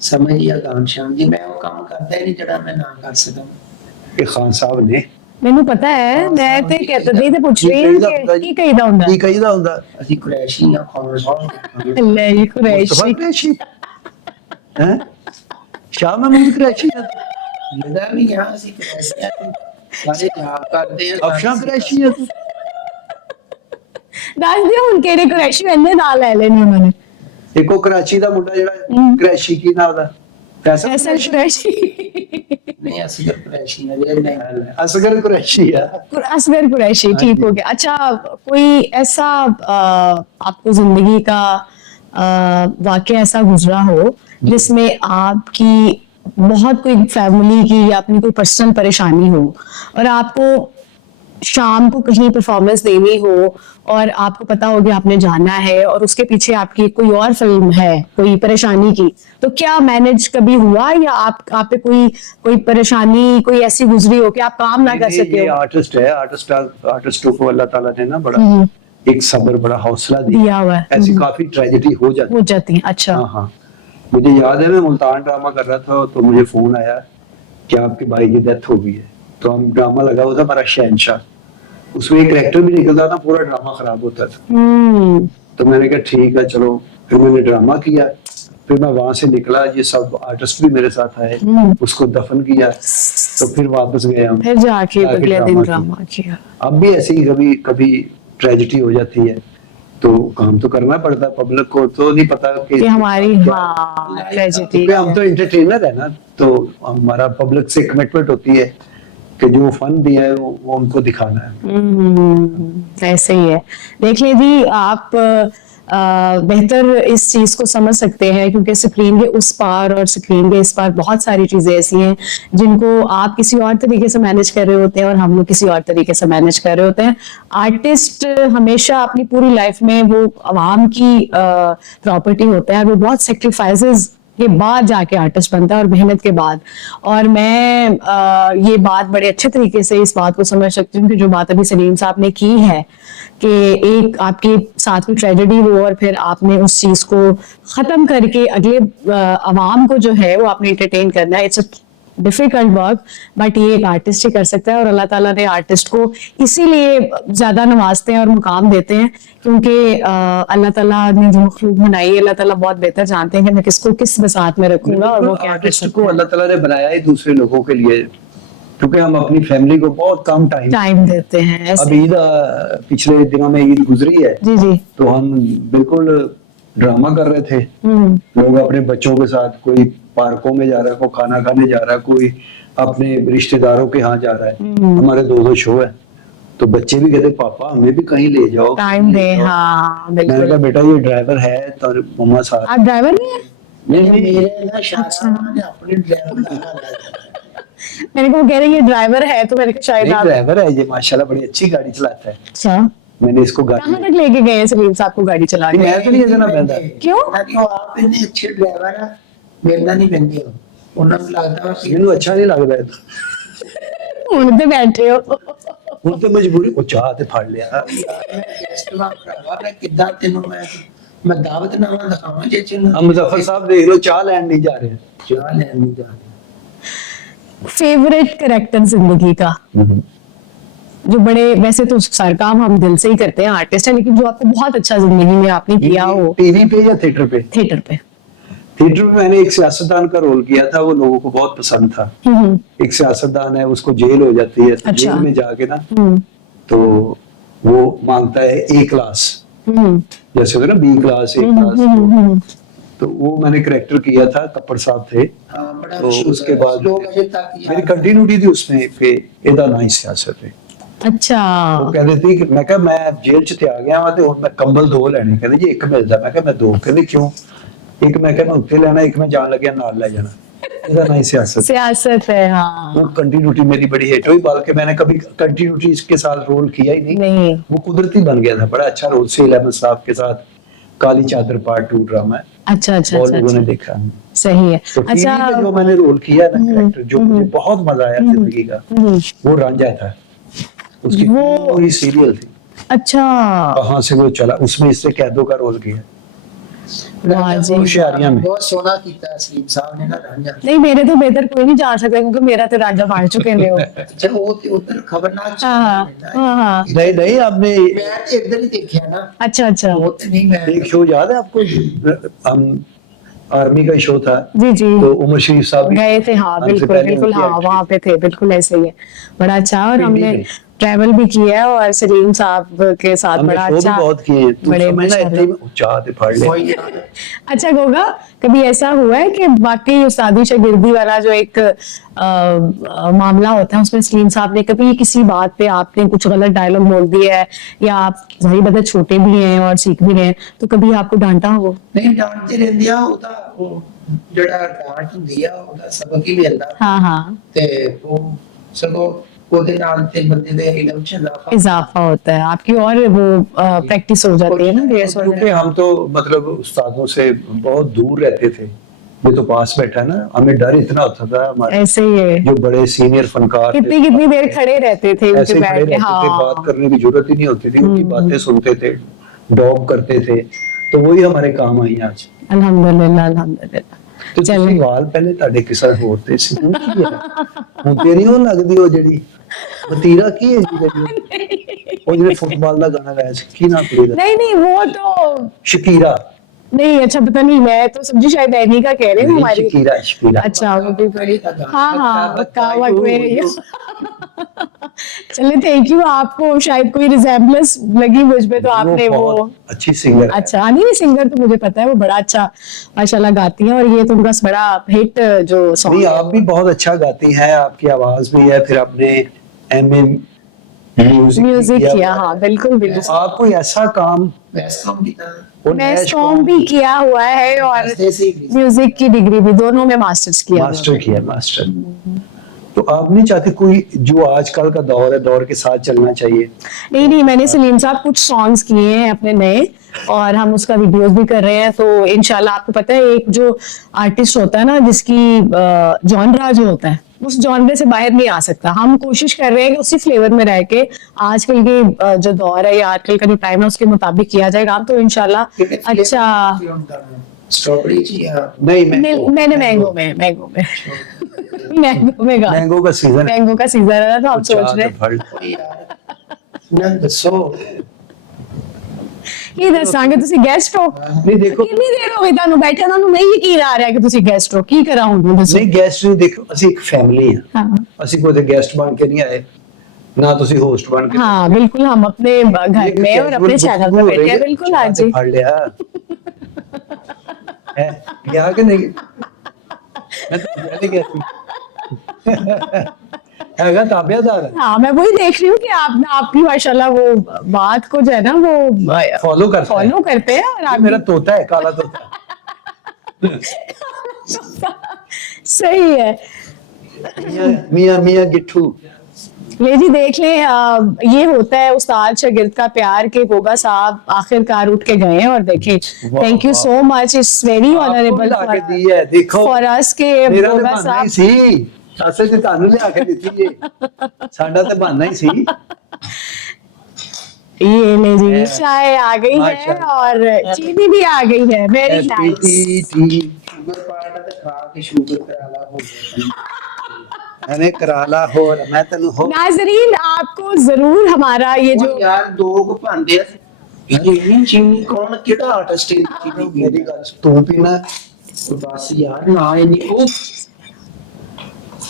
ਸਮਝ ਜਾਂ ਗਾਣ ਸ਼ਾਨ ਦੀ ਮੈਂ ਉਹ ਕੰਮ ਕਰਦਾ ਹੀ ਨਹੀਂ ਜਿਹੜਾ ਮੈਂ ਨਾ ਕਰ ਸਕਾਂ। कि खान साहब ने ਮੈਨੂੰ ਪਤਾ ਹੈ, ਮੈਂ ਤੇ ਕਹਿੰਦੀ ਤੇ ਪੁੱਛ ਰਹੀ ਹਾਂ ਕਿ ਕੀ ਕਹੀਦਾ ਹੁੰਦਾ की कहीदा ਹੁੰਦਾ ਅਸੀਂ ਕੁਰੈਸ਼ੀ ਜਾਂ ਖਾਨਸਾਨ ਲੈ ਜੀ मुस्तफा ਕੁਰੈਸ਼ੀ। कुरैशी हैं शाह महमूद कुरैशी ਜਿਹਦਾ ਵੀ ਆ ਅਸੀਂ ਕੁਰੈਸ਼ੀ ਆ ਸਾਰੇ ਜਾਪ ਕਰਦੇ ਆ अफशां कुरैशी है तू ਦੱਸ ਦਿਓ ਹੁਣ ਕਿਹੜੇ ਕੁਰੈਸ਼ੀ ਬੰਦੇ ਨਾਲ ਲੈ ਲੈਣੇ ਉਹਨਾਂ ਨੇ? एक वो कराची ਦਾ ਮੁੰਡਾ ਜਿਹੜਾ ਕੁਰੈਸ਼ੀ ਕੀ ਨਾਮ ਦਾ ਫੈਸਲ फैसल ਕੁਰੈਸ਼ੀ, ਨਹੀਂ ਅਸੀਂ ਤਾਂ ਕੁਰੈਸ਼ੀ ਆ ਜਿਹੜੇ ਨਹੀਂ असगर कुरैशी है। असगर कुरैशी, ठीक हो गया। अच्छा कोई ऐसा आपको जिंदगी का वाकया ऐसा गुजरा हो जिसमें आपकी बहुत कोई फैमिली की या अपनी कोई पर्सनल परेशानी हो और आपको शाम को कहीं परफॉर्मेंस देनी हो और आपको पता हो कि आपने जाना है और उसके पीछे आपकी कोई और फिल्म है कोई परेशानी की, तो क्या मैनेज कभी हुआ या आप पे कोई परेशानी कोई ऐसी गुजरी हो कि आप काम ना कर सके ये हो? आर्टिस्ट है, आर्टिस्टों को अल्लाह ताला ने ना बड़ा हम्म, एक सब्र बड़ा हौसला दिया हुआ है। ऐसी काफी ट्रेजेडी हो जाती हो जाती है। अच्छा हाँ हाँ मुझे याद है मैं मुल्तान ड्रामा कर रहा था तो मुझे फोन आया कि आपके भाई की डेथ हो गई है। तो हम ड्रामा लगा हुआ था हमारा शहनशाह, उसमें एक कैरेक्टर भी निकलता था, पूरा ड्रामा खराब होता था। हम्म, तो मैंने कहा ठीक है चलो, फिर मैंने ड्रामा किया, फिर मैं वहां से निकला, ये सब आर्टिस्ट भी मेरे साथ आए, उसको दफन किया, तो फिर वापस गए हम। फिर जाके जाके अगले ड्रामा दिन किया। ड्रामा किया। अब भी ऐसे ही कभी कभी ट्रेजेडी हो जाती है तो काम तो करना पड़ता है, पब्लिक को तो नहीं पता कि हमारी क्या- हाँ ट्रेजेडी। क्योंकि हम तो एंटरटेनर है ना, तो हमारा पब्लिक से कमिटमेंट होती है कि जो फन दिया है वो उनको दिखाना है। ऐसे ही है। देख लीजिए आप बेहतर इस चीज को समझ सकते हैं क्योंकि स्क्रीन के उस पार और स्क्रीन के इस पार बहुत सारी चीजें ऐसी हैं जिनको आप किसी और तरीके से मैनेज कर रहे होते हैं और हम लोग किसी और तरीके से मैनेज कर रहे होते हैं। आर्टिस्ट हमेशा अपनी पूरी लाइफ में वो आवाम की प्रॉपर्टी होता है, वो बहुत सेक्रीफाइसेस के बाद जाके आर्टिस्ट बनता है और मेहनत के बाद। और मैं ये बात बड़े अच्छे तरीके से इस बात को समझ सकती हूँ कि जो बात अभी सलीम साहब ने की है कि एक आपके साथ में ट्रेजेडी हो और फिर आपने उस चीज को खत्म करके अगले अवाम को जो है वो आपने एंटरटेन करना है। इट्स डिफिकल्ट वर्क, बट ये एक आर्टिस्ट ही कर सकता है और अल्लाह ताला ने आर्टिस्ट को इसीलिए ज्यादा नवाजते हैं और मुकाम देते हैं क्योंकि अल्लाह ताला ने जो मखलूक बनाई है, अल्लाह ताला बहुत बेहतर जानते हैं कि मैं किसको किस बसात में रखूंगा और वो क्या कर आर्टिस्ट सकता को है। अल्लाह ताला ने बनाया ही दूसरे लोगों के लिए, क्योंकि हम अपनी फैमिली को बहुत कम टाइम देते हैं ऐसे। अब ईद पिछले दिनों में ईद गुजरी है जी जी। तो हम बिल्कुल ड्रामा कर रहे थे, हम्म, लोग अपने बच्चों के साथ, कोई पार्कों में जा रहा है, कोई खाना खाने जा रहा है, कोई अपने रिश्तेदारों के यहाँ जा रहा है। हमारे 2 शो है तो बच्चे भी कहते पापा हमें भी कहीं ले जाओ, टाइम दे। ले जाओ। हाँ मैंने कहा बिल्कुल। बेटा ये ड्राइवर है तो मम्मा साथ आप ड्राइवर नहीं है? नहीं नहीं मेरे ना शारा ने अपने ड्राइवर लगा मैंने कहा वो कह रही है ड्राइवर है, तो मैंने कहा शायद नहीं आप। ड्राइवर है ये, माशाल्लाह बड़ी अच्छी गाड़ी चलाता है। अच्छा, मैंने इसको गाड़ी कहाँ तक लेके गए हैं सलीम साहब को गाड़ी चला के? मैं तो नहीं इतना बंदा। क्यों? क्यों आप इतने अच्छे ड्राइवर है, मेरा नहीं बंदे हो, ਉਹਨਾਂ ਨੂੰ ਲੱਗਦਾ ਵਾ ਕਿ ਮੈਨੂੰ ਅੱਛਾ ਨਹੀਂ ਲੱਗਦਾ ਇਹ। ਹੁਣ ਤੇ ਬੈਠੇ ਹੋ। ਹੁਣ ਤੇ ਮਜਬੂਰੀ ਉਹ ਚਾਹ ਤੇ ਫੜ ਲਿਆ। ਯਾਰ ਮੈਂ ਗੈਸਟ ਵਾਂ ਭਰਾਵਾ, ਮੈਂ ਕਿੱਦਾਂ ਤੈਨੂੰ ਮੈਂ ਦਾਵਤ ਨਾਮਾ ਦਿਖਾਵਾਂ ਜੇ ਚਿੰਨ ਮੁਜ਼ੱਫਰ ਸਾਹਿਬ ਦੇਖ ਲਓ ਚਾਹ ਲੈਣ ਨਹੀਂ ਜਾ ਰਹੇ। ਚਾਹ ਲੈਣ ਨਹੀਂ ਜਾ ਰਹੇ। फेवरेट करेक्टर जिंदगी का, जो बड़े, वैसे तो सारे काम हम दिल से ही करते हैं, आर्टिस्ट है, लेकिन जो आपको बहुत अच्छा जिंदगी में आपने किया हो टीवी पे या थिएटर पे? थिएटर पे। थिएटर में मैंने एक सियासतदान का रोल किया था, वो लोगों को बहुत पसंद था। एक सियासतदान है, उसको जेल हो जाती है, तो अच्छा। जेल में जाके ना तो वो मांगता है ए क्लास, जैसे होता है ना बी क्लास, ए क्लास। तो वो मैंने करेक्टर किया था, कप्पड़ साहब थे। हाँ, बड़ा तो मशहूर उसके है। बाद लोग अजे तक याद मेरी कंटिन्यूटी थी उसमें कि ਇਹਦਾ ਨਾ ਹੀ ਸਿਆਸਤ ਹੈ। अच्छा, ਉਹ ਕਹਿੰਦੇ ਸੀ ਕਿ ਮੈਂ ਕਿਹਾ ਮੈਂ ਜੇਲ੍ਹ ਚ ਤੇ ਆ ਗਿਆ ਵਾਂ ਤੇ ਹੁਣ ਮੈਂ ਕੰਬਲ ਦੋ ਲੈਣੇ, ਕਹਿੰਦੇ ਜੀ ਇੱਕ ਮਿਲਦਾ, ਮੈਂ ਕਿਹਾ ਮੈਂ ਦੋ, ਕਹਿੰਦੇ ਕਿਉਂ? ਇੱਕ ਮੈਂ ਕਿਹਾ ਮੈਂ ਉੱਥੇ ਲੈਣਾ, ਇੱਕ ਮੈਂ ਜਾਣ ਲੱਗਿਆ ਨਾਲ ਲੈ ਜਾਣਾ। ਇਹਦਾ ਨਾ ही सियासत। सियासत है, हाँ। वो कंटिन्यूटी मेरी बड़ी हिट हुई, बल्कि मैंने कभी कंटिन्यूटी इसके साथ रोल किया ही नहीं। वो कुदरती बन गया था, बड़ा अच्छा रोल। सेल अहमद साहब के साथ काली चादर पार्ट 2 ड्रामा है, अच्छा अच्छा बहुत अच्छा, लोगों ने अच्छा। देखा। सही है। तो टीवी अच्छा, पे जो मैंने रोल किया ना कैरेक्टर, जो मुझे बहुत मजा आया जिंदगी का, वो रांझा था। उसकी वो- पूरी सीरियल थी, अच्छा, कहाँ से वो चला, उसमें इसने कैदों का रोल किया। वाह जी। होशियारियां में बहुत सोना कीता सलीम साहब ने ना रांझा। नहीं मेरे तो बेहतर कोई नहीं जा सकता, क्योंकि मेरा तो रांझा फाड़ चुके हैं लोग। अच्छा वो ते उधर खबरनाक हाँ हाँ हाँ, नहीं नहीं, आपने मैं तो इधर ही देखा ना, अच्छा अच्छा, वो तो नहीं मैं एक शो याद है आपको? हम आर्मी का शो था, जी जी, तो उमर शरीफ साहब भी गए थे, हाँ हमसे बिल्कुल पहले बिल्कुल, उनकी हाँ एक्ट्रेस वहाँ पे थे, बिल्कुल ऐसे ही है। बड़ा अच्छा, और दिल्ली हमने में। ट्रैवल भी किया है, और सलीम साहब के साथ हमने बड़ा शो भी अच्छा, बहुत किए। तू बड़े समझना माशाल्लाह। इतने चाह ते फाड़ ले। कोई यार अच्छा गोगा, कभी ऐसा हुआ है कि वाकई उस्तादी शागिर्दी वाला जो एक मामला होता है, उसमें सलीम साहब ने कभी किसी बात पे आपने कुछ गलत डायलॉग बोल दिया है, या आप जाहिर बात है छोटे भी हैं और सीख भी रहे हैं, तो कभी आपको डांटा हो? नहीं डांटते रहंदे आ, ਉਹਦਾ ਉਹ ਜਿਹੜਾ ਡਾਂਟ ਹੁੰਦੀ ਆ ਉਹਦਾ ਸਬਕ ਹੀ ਮਿਲਦਾ हाँ हाँ, ਤੇ ਉਹ ਸਗੋਂ ਉਹਦੇ ਨਾਲ ਤੇ ਬੰਦੇ ਦੇ ਇਲਮ ਚ ਇਜ਼ਾਫਾ इजाफा होता है आपकी, और वो प्रैक्टिस हो जाती है ना, देर हो क्योंकि हम तो मतलब उस्तादों से बहुत दूर रहते थे, ये तो पास बैठा है ना, हमें डर इतना होता था हमारे ऐसे ही है। जो बड़े सीनियर फनकार थे, कितनी कितनी देर खड़े रहते थे ऐसे उनके ही खड़े बैठ के, रहते थे, बात हाँ। करने की जरूरत ही नहीं होती थी, उनकी बातें सुनते थे, डॉग करते थे, तो वही हमारे काम आई आज। अल्हम्दुलिल्लाह अल्हम्दुलिल्लाह। ਤੇ ਚੱਲ। ਤੁਸੀਂ ਵਾਲ ਪਹਿਲੇ ਤੁਹਾਡੇ ਕਿਸੇ ਹੋਰ ਤੇ ਸੀ, ਹੁਣ ਕੀ ਹੈ? ਹੁਣ ਤੇਰੀ ਉਹ ਲੱਗਦੀ ਉਹ ਜਿਹੜੀ ਵਤੀਰਾ ਕੀ ਹੈ ਜੀ ਜਿਹੜੀ? ਉਹ ਜਿਹੜੇ ਫੁੱਟਬਾਲ ਦਾ ਗਾਣਾ ਗਾਇਆ ਸੀ, ਕੀ ਨਾਮ ਕੁੜੀ ਦਾ? नहीं नहीं, वो तो ਸ਼ਕੀਰਾ। नहीं, अच्छा पता नहीं, मैं तो समझी शायद एनी का कह रहे हैं हमारी। Shakira Shakira. अच्छा, वो भी बड़ी, हाँ हाँ, बक्का, बकावट में। यो। चलिए थैंक यू, आपको शायद कोई रिजेम्बलेंस लगी मुझ पे, तो आपने वो, बहुत अच्छी सिंगर है। अच्छा नहीं, सिंगर तो मुझे पता है, वो बड़ा अच्छा माशाल्लाह गाती हैं, और ये तो उनका बड़ा हिट जो नहीं, सॉन्ग है। आप भी बहुत अच्छा गाती हैं, आपकी आवाज भी है, फिर आपने एमए म्यूजिक किया, हाँ बिल्कुल बिल्कुल। आप कोई ऐसा काम वैसे काम की तरह और मैं नैश सॉन्ग काम भी किया हुआ है, और जैसे म्यूजिक की डिग्री भी, दोनों में मास्टर्स किया हुआ है। मास्टर किया, मास्टर। तो आप नहीं चाहते कोई जो आजकल का दौर है, दौर के साथ चलना चाहिए? नहीं नहीं, मैंने सलीम साहब कुछ सॉन्ग्स किए हैं अपने नए, और हम उसका वीडियोस भी कर रहे हैं, तो इंशाल्लाह। आपको पता है एक जो आर्टिस्ट होता है ना, जिसकी जॉनरा जो होता है, उस जॉनरे से बाहर नहीं आ सकता। हम कोशिश कर रहे हैं कि उसी फ्लेवर में रह के आजकल के जो दौर है या आजकल का जो टाइम है उसके मुताबिक किया जाएगा, तो इंशाल्लाह अच्छा। स्ट्रॉबेरी जी या नहीं, मैंने मैंगो में मैंगो में गा, मैंगो का सीजन है। मैंगो का सीजन है ना, तो हम सोच चाह रहे ते फड़। कोई यार नंद सो ਕੀ ਦੱਸਾਂਗੇ, ਤੁਸੀਂ ਗੈਸਟ ਹੋ। नहीं देखो, ਕਿੰਨੀ ਦੇਰ ਹੋ ਗਈ ਤੁਹਾਨੂੰ ਬੈਠੇ, ਤੁਹਾਨੂੰ ਨਹੀਂ ਯਕੀਨ ਆ ਰਿਹਾ ਕਿ ਤੁਸੀਂ ਗੈਸਟ ਹੋ, ਕੀ ਕਰਾਂ ਹੁਣ ਦੱਸੋ। नहीं गेस्ट नहीं, देखो ਅਸੀਂ ਇੱਕ ਫੈਮਿਲੀ ਹਾਂ, हाँ ਅਸੀਂ ਕੋਈ ਗੈਸਟ ਬਣ ਕੇ ਨਹੀਂ ਆਏ, ਨਾ ਤੁਸੀਂ ਹੋਸਟ ਬਣ ਕੇ। हाँ बिल्कुल, हम अपने घर में और अपने चैनल पे बैठे हैं, बिल्कुल हाँ जी। फड़ लिया है, गया कि नहीं? मैं तो पहले गया थी। हैगा ताबियादार है, हाँ मैं वही देख रही हूँ कि आप आपकी माशाल्लाह वो बात को जो है ना वो फॉलो करता है। फॉलो करते हैं, और ये आप मेरा तोता है, काला तोता। सही है। मियां मियां गिट्ठू। ये जी देख लें, ये होता है उस्ताद शागिर्द का प्यार के गोगा साहब आखिरकार उठ के गए हैं और देखें। वाह, थैंक यू वाह। सो मच, इट्स वेरी आपको भी ऑनरेबल ला के दी है, देखो फॉर अस के मेरा तो गोगा बहाना ही साहब। सी, ਅਸਲ ਤੇ ਤੁਹਾਨੂੰ ਲਿਆ ਕੇ ਦਿੱਤੀ ਹੈ, ਸਾਡਾ ਤਾਂ ਬਹਾਨਾ ਹੀ ਸੀ। ये ले जी, है। चाय आ गई है माशाल्लाह। और चीनी भी आ गई है, very nice. T sugar part ਤੇ ਖਾ ਕੇ ਸ਼ੂਗਰ ਕਰਾਲਾ ਹੋ ਗਿਆ। मैंने कराला हो, मैं तेन हो नाजरीन, आपको जरूर हमारा ये जो ਉਹ ਯਾਰ ਦੋ ਕੁ ਭਾਂਦੇ ਆ ਯਾਰ ਇੰਨੀ ਚੀਨੀ ਕੌਣ ਕਿਹੜਾ ਆਰਟਿਸਟ ਹੈ ਚੀਨੀ मेरी गल तू पीना ਬਸ ਯਾਰ ਨਾ ਇੰਨੀ ਉਹ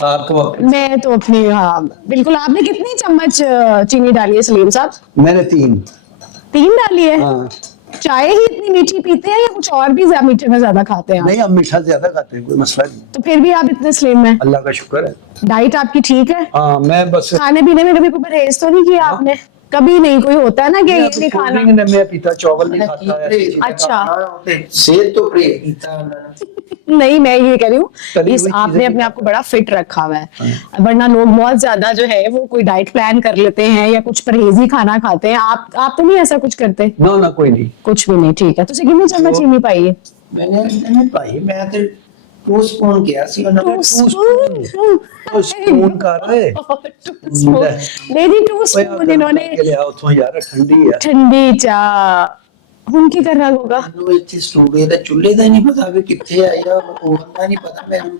आपको मैं तो अपनी, हाँ बिल्कुल। आपने कितनी चम्मच चीनी डाली है सलीम साहब? मैंने 3। 3 डाली है। हाँ चाय ही इतनी मीठी पीते हैं या कुछ और भी मीठे में ज्यादा खाते हैं आप? नहीं, हम मीठा ज्यादा खाते हैं, कोई मसला नहीं, तो फिर भी आप इतने स्लिम हैं। अल्लाह का शुक्र है। डाइट आपकी ठीक है? हाँ मैं बस खाने पीने में कभी कोई परहेज तो नहीं किया आपने? कभी नहीं, कोई होता है ना कि ये नहीं खाना। मैं पीता चावल नहीं खाता है। अच्छा। सेहत तो प्रे ਕੀਤਾ ਉਹਨਾਂ ਨੇ नहीं, मैं ये कह रही हूँ, तली इस हुई आपने चीजें अपने आप को बड़ा फिट रखा हुआ है, वरना लोग बहुत ज्यादा जो है वो कोई डाइट प्लान कर लेते हैं या कुछ परहेजी खाना खाते हैं। आप तो नहीं ऐसा कुछ करते? ना ना कोई नहीं। कुछ भी नहीं, ठीक है। तो कितनी चम्मच चीनी पाई है? मैंने भाई मैं ਤੇ 2 ਸਪੂਨ ਗਿਆ ਸੀ ਉਹਨਾਂ ਨੇ 2 स्पून। तो स्पून कर रहे 2 स्पून नहीं जी, 2 स्पून इन्होंने के लिया उठो यार, ठंडी है। ठंडी चाह ਹੁਣ ਕੀ ਕਰਨਾ ਹੋਗਾ? ਮੈਨੂੰ ਇੱਥੇ ਸਟੂਡੀਓ ਦਾ ਚੁੱਲ੍ਹੇ ਦਾ ਨਹੀਂ ਪਤਾ ਵੀ ਕਿੱਥੇ ਆਇਆ ਉਹ ਦਾ ਨਹੀਂ ਪਤਾ ਮੈਨੂੰ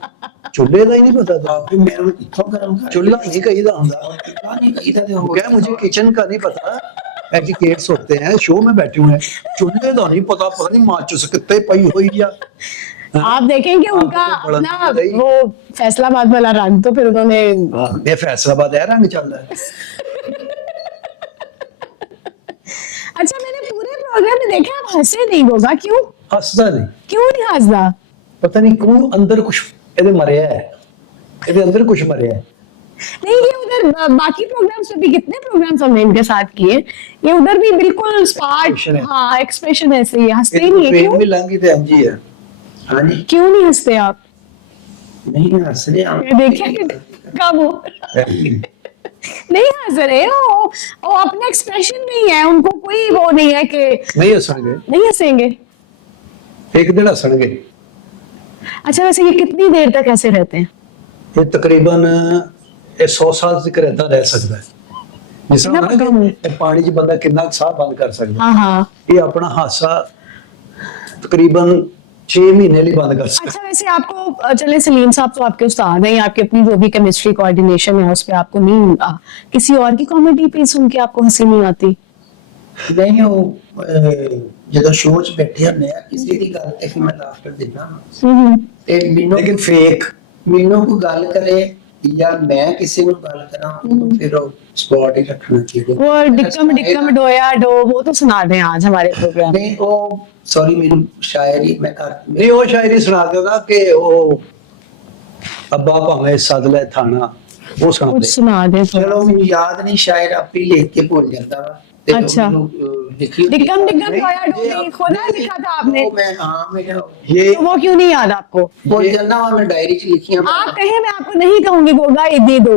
चूल्हे का ही नहीं पता था। ਵੀ ਮੈਨੂੰ ਕਿੱਥੋਂ ਗਰਮ ਕਰ चूल्हा नहीं कहीं था ਹੁੰਦਾ। ਕਿੱਥੋਂ ਨਹੀਂ ਕਹੀਦਾ ਤੇ ਹੋਰ क्या मुझे किचन का नहीं पता, एजुकेट्स होते हैं शो में बैठे हुए हैं, चूल्हे का नहीं पता, पता नहीं माचिस कितने पई हुई या। आप देखेंगे उनका आपको तो बड़ा अपना नहीं। वो फैसलाबाद वाला रंग, तो फिर उन्होंने ये फैसलाबाद है रंग चल रहा है। अच्छा, मैंने पूरे प्रोग्राम में देखा आप हंसे नहीं होगा, क्यों? हंसदा नहीं, क्यों नहीं हंसदा? पता नहीं क्यों, अंदर कुछ ਇਹਦੇ ਮਰਿਆ ਹੈ, ਇਹਦੇ अंदर कुछ मरिया है। नहीं, ये उधर बाकी प्रोग्राम्स में भी कितने प्रोग्राम्स हमने इनके साथ किए, ये उधर भी बिल्कुल स्पार्ट, Expression है। हाँ एक्सप्रेशन ऐसे ही हंसते ही ਇਹਨੂੰ नहीं है। पेन क्यों? भी लंगी ते अंजी है। ਹਾਂਜੀ क्यों नहीं हंसते आप? ਨਹੀਂ ਹੱਸ ਰਿਹਾ ये देखिए कि कब हो नहीं हंस रहे हो, वो अपना एक्सप्रेशन नहीं है, उनको कोई वो नहीं है कि नहीं हंसणगे, नहीं हंसेंगे। एक दिन हंसणगे। अच्छा, वैसे ये कितनी देर तक ऐसे रहते हैं? ये तकरीबन ये 100 साल तक रहता रह सकता है। जिस कितना तरह पक्का ना कि पानी च बंदा कितना साह बंद कर सकता हाँ हाँ। है, ये अपना हादसा तकरीबन 6 महीने लिए बंद कर सकता अच्छा, वैसे आपको चले सलीम साहब तो आपके उस्ताद हैं, आपकी अपनी जो भी केमिस्ट्री कोऑर्डिनेशन है उस पे आपको नहीं किसी और की कॉमेडी पे सुन के आपको हंसी नहीं आती? ਨਹੀਂ ਉਹ ਜਦੋਂ ਸ਼ੋਅ 'ਚ ਬੈਠੇ ਹੁੰਦੇ ਆ ਕਿਸੇ ਦੀ ਗੱਲ ਤੇ ਫਿਰ ਮੈਂ ਲਾਫਟਰ ਦਿੰਦਾ ਤੇ है। ਮੈਨੂੰ लेकिन फेक ਮੈਨੂੰ ਕੋਈ ਗੱਲ ਕਰੇ ਜਾਂ ਮੈਂ ਕਿਸੇ ਨੂੰ ਗੱਲ ਕਰਾਂ ਉਹਨੂੰ ਫਿਰ ਉਹ ਸਪॉट ਹੀ ਰੱਖਣਾ ਚਾਹੀਦਾ वो डिक्कम डिक्कम डोया डो, वो तो सुना दें आज हमारे प्रोग्राम में। ਨਹੀਂ ਉਹ ਸੌਰੀ ਮੈਨੂੰ ਸ਼ਾਇਰੀ ਮੈਂ ਕਰ नहीं वो शायरी सुना देगा कि वो अब्बा भावे सदले थाना वो सुना कुछ दे। सुना दें थोड़ा। ਚਲੋ ਮੈਨੂੰ ਯਾਦ ਨਹੀਂ ਸ਼ਾਇਰ ਆਪੇ ਲਿਖ ਕੇ ਭੁੱਲ ਜਾਂਦਾ ਵਾ ਤੇ अच्छा। ਲਿਖੀ डिक्कम डिक्कम डोया डो नहीं खुद लिखा था आपने, ਉਹ ਮੈਂ ਹਾਂ ਮੈਂ ਕਿਹਾ ये तो वो क्यों नहीं याद आपको? ਭੁੱਲ ਜਾਂਦਾ ਵਾ ਮੈਂ ਡਾਇਰੀ 'ਚ ਲਿਖੀਆਂ आप कहें, मैं आपको नहीं कहूंगी गोगा इदी दो।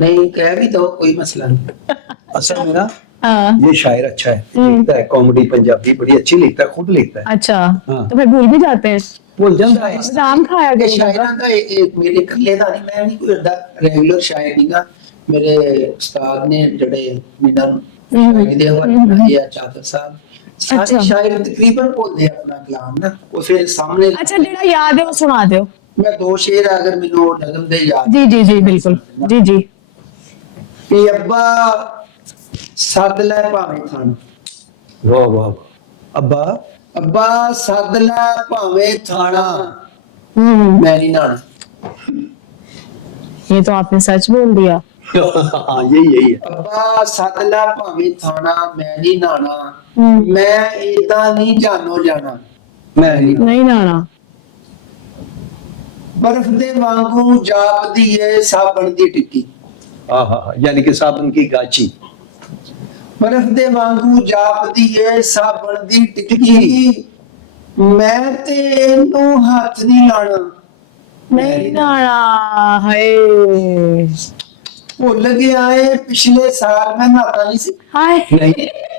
नहीं कह भी दो कोई मसला नहीं असल में ना हाँ, ये शायर अच्छा है, लिखता है कॉमेडी पंजाबी बड़ी अच्छी लिखता है, खुद लिखता है। अच्छा। हाँ। तो फिर भूल भी जाते हैं, भूल जाता है। जाम खाया ਤੇ गया ਸ਼ਾਇਰਾਂ ਦਾ ਇਹ ਮੇਰੇ ਇਕੱਲੇ ਦਾ ਨਹੀਂ ਮੈਂ ਨਹੀਂ ਕੋਈ ਏਡਾ ਰੈਗੂਲਰ ਸ਼ਾਇਰ ਨਹੀਂਗਾ ਮੇਰੇ ਉਸਤਾਦ ਨੇ ਜਿਹੜੇ ਮੈਨੂੰ ਸ਼ਾਇਰੀ ਦੇ ਹਵਾਲੇ ਬਣਾਏ ਆ ਚਾਦਰ ਸਾਹਿਬ ਸਾਰੇ अच्छा। ਸ਼ਾਇਰ ਤਕਰੀਬਨ ਭੁੱਲਦੇ ਆ ਆਪਣਾ ਕਲਾਮ ਨਾ ਉਹ ਫਿਰ ਸਾਹਮਣੇ अच्छा, जेड़ा याद है वो सुना दो। ਮੈਂ ਦੋ ਸ਼ੇਰ ਅਗਰ ਮੈਨੂੰ ਨਜ਼ਮ ਦੇ ਯਾਦ जी जी जी बिल्कुल, जी जी। ਵੀ ਅੱਬਾ ਸੱਦ ਲੈ ਭਾਵੇਂ ਥਾਣ वाह वाह वाह। अब्बा ਅੱਬਾ ਸੱਦ ਲੈ ਭਾਵੇਂ ਥਾਣਾ हम्म, ਮੈਂ ਨਹੀਂ ਨਾਣਾ ये तो आपने सच बोल दिया। हाँ यही है। ਅੱਬਾ ਸੱਦ ਲੈ ਭਾਵੇਂ ਥਾਣਾ ਮੈਂ ਨਹੀਂ ਨਾਣਾ हम्म, ਮੈਂ ਏਦਾਂ ਨਹੀਂ ਜਾਨੋ ਜਾਣਾ मैं नहीं नहीं नाना। ਬਰਫ਼ ਦੇ ਵਾਂਗੂ ਜਾਪਦੀ ਏ ਸਾਬਣ ਦੀ ਟਿੱਕੀ हाँ हाँ हाँ, यानी कि साबुन की गाची। ਬਰਫ਼ ਦੇ ਵਾਂਗੂ ਜਾਪਦੀ ਏ ਸਾਬਣ ਦੀ ਟਿੱਕੀ ਮੈਂ ਤੇ ਇਹਨੂੰ ਹੱਥ ਨਹੀਂ ਲਾਣਾ नहीं नाना हाय भुल गया है पिछले साल मैं नहाता नहीं सी। हाय नहीं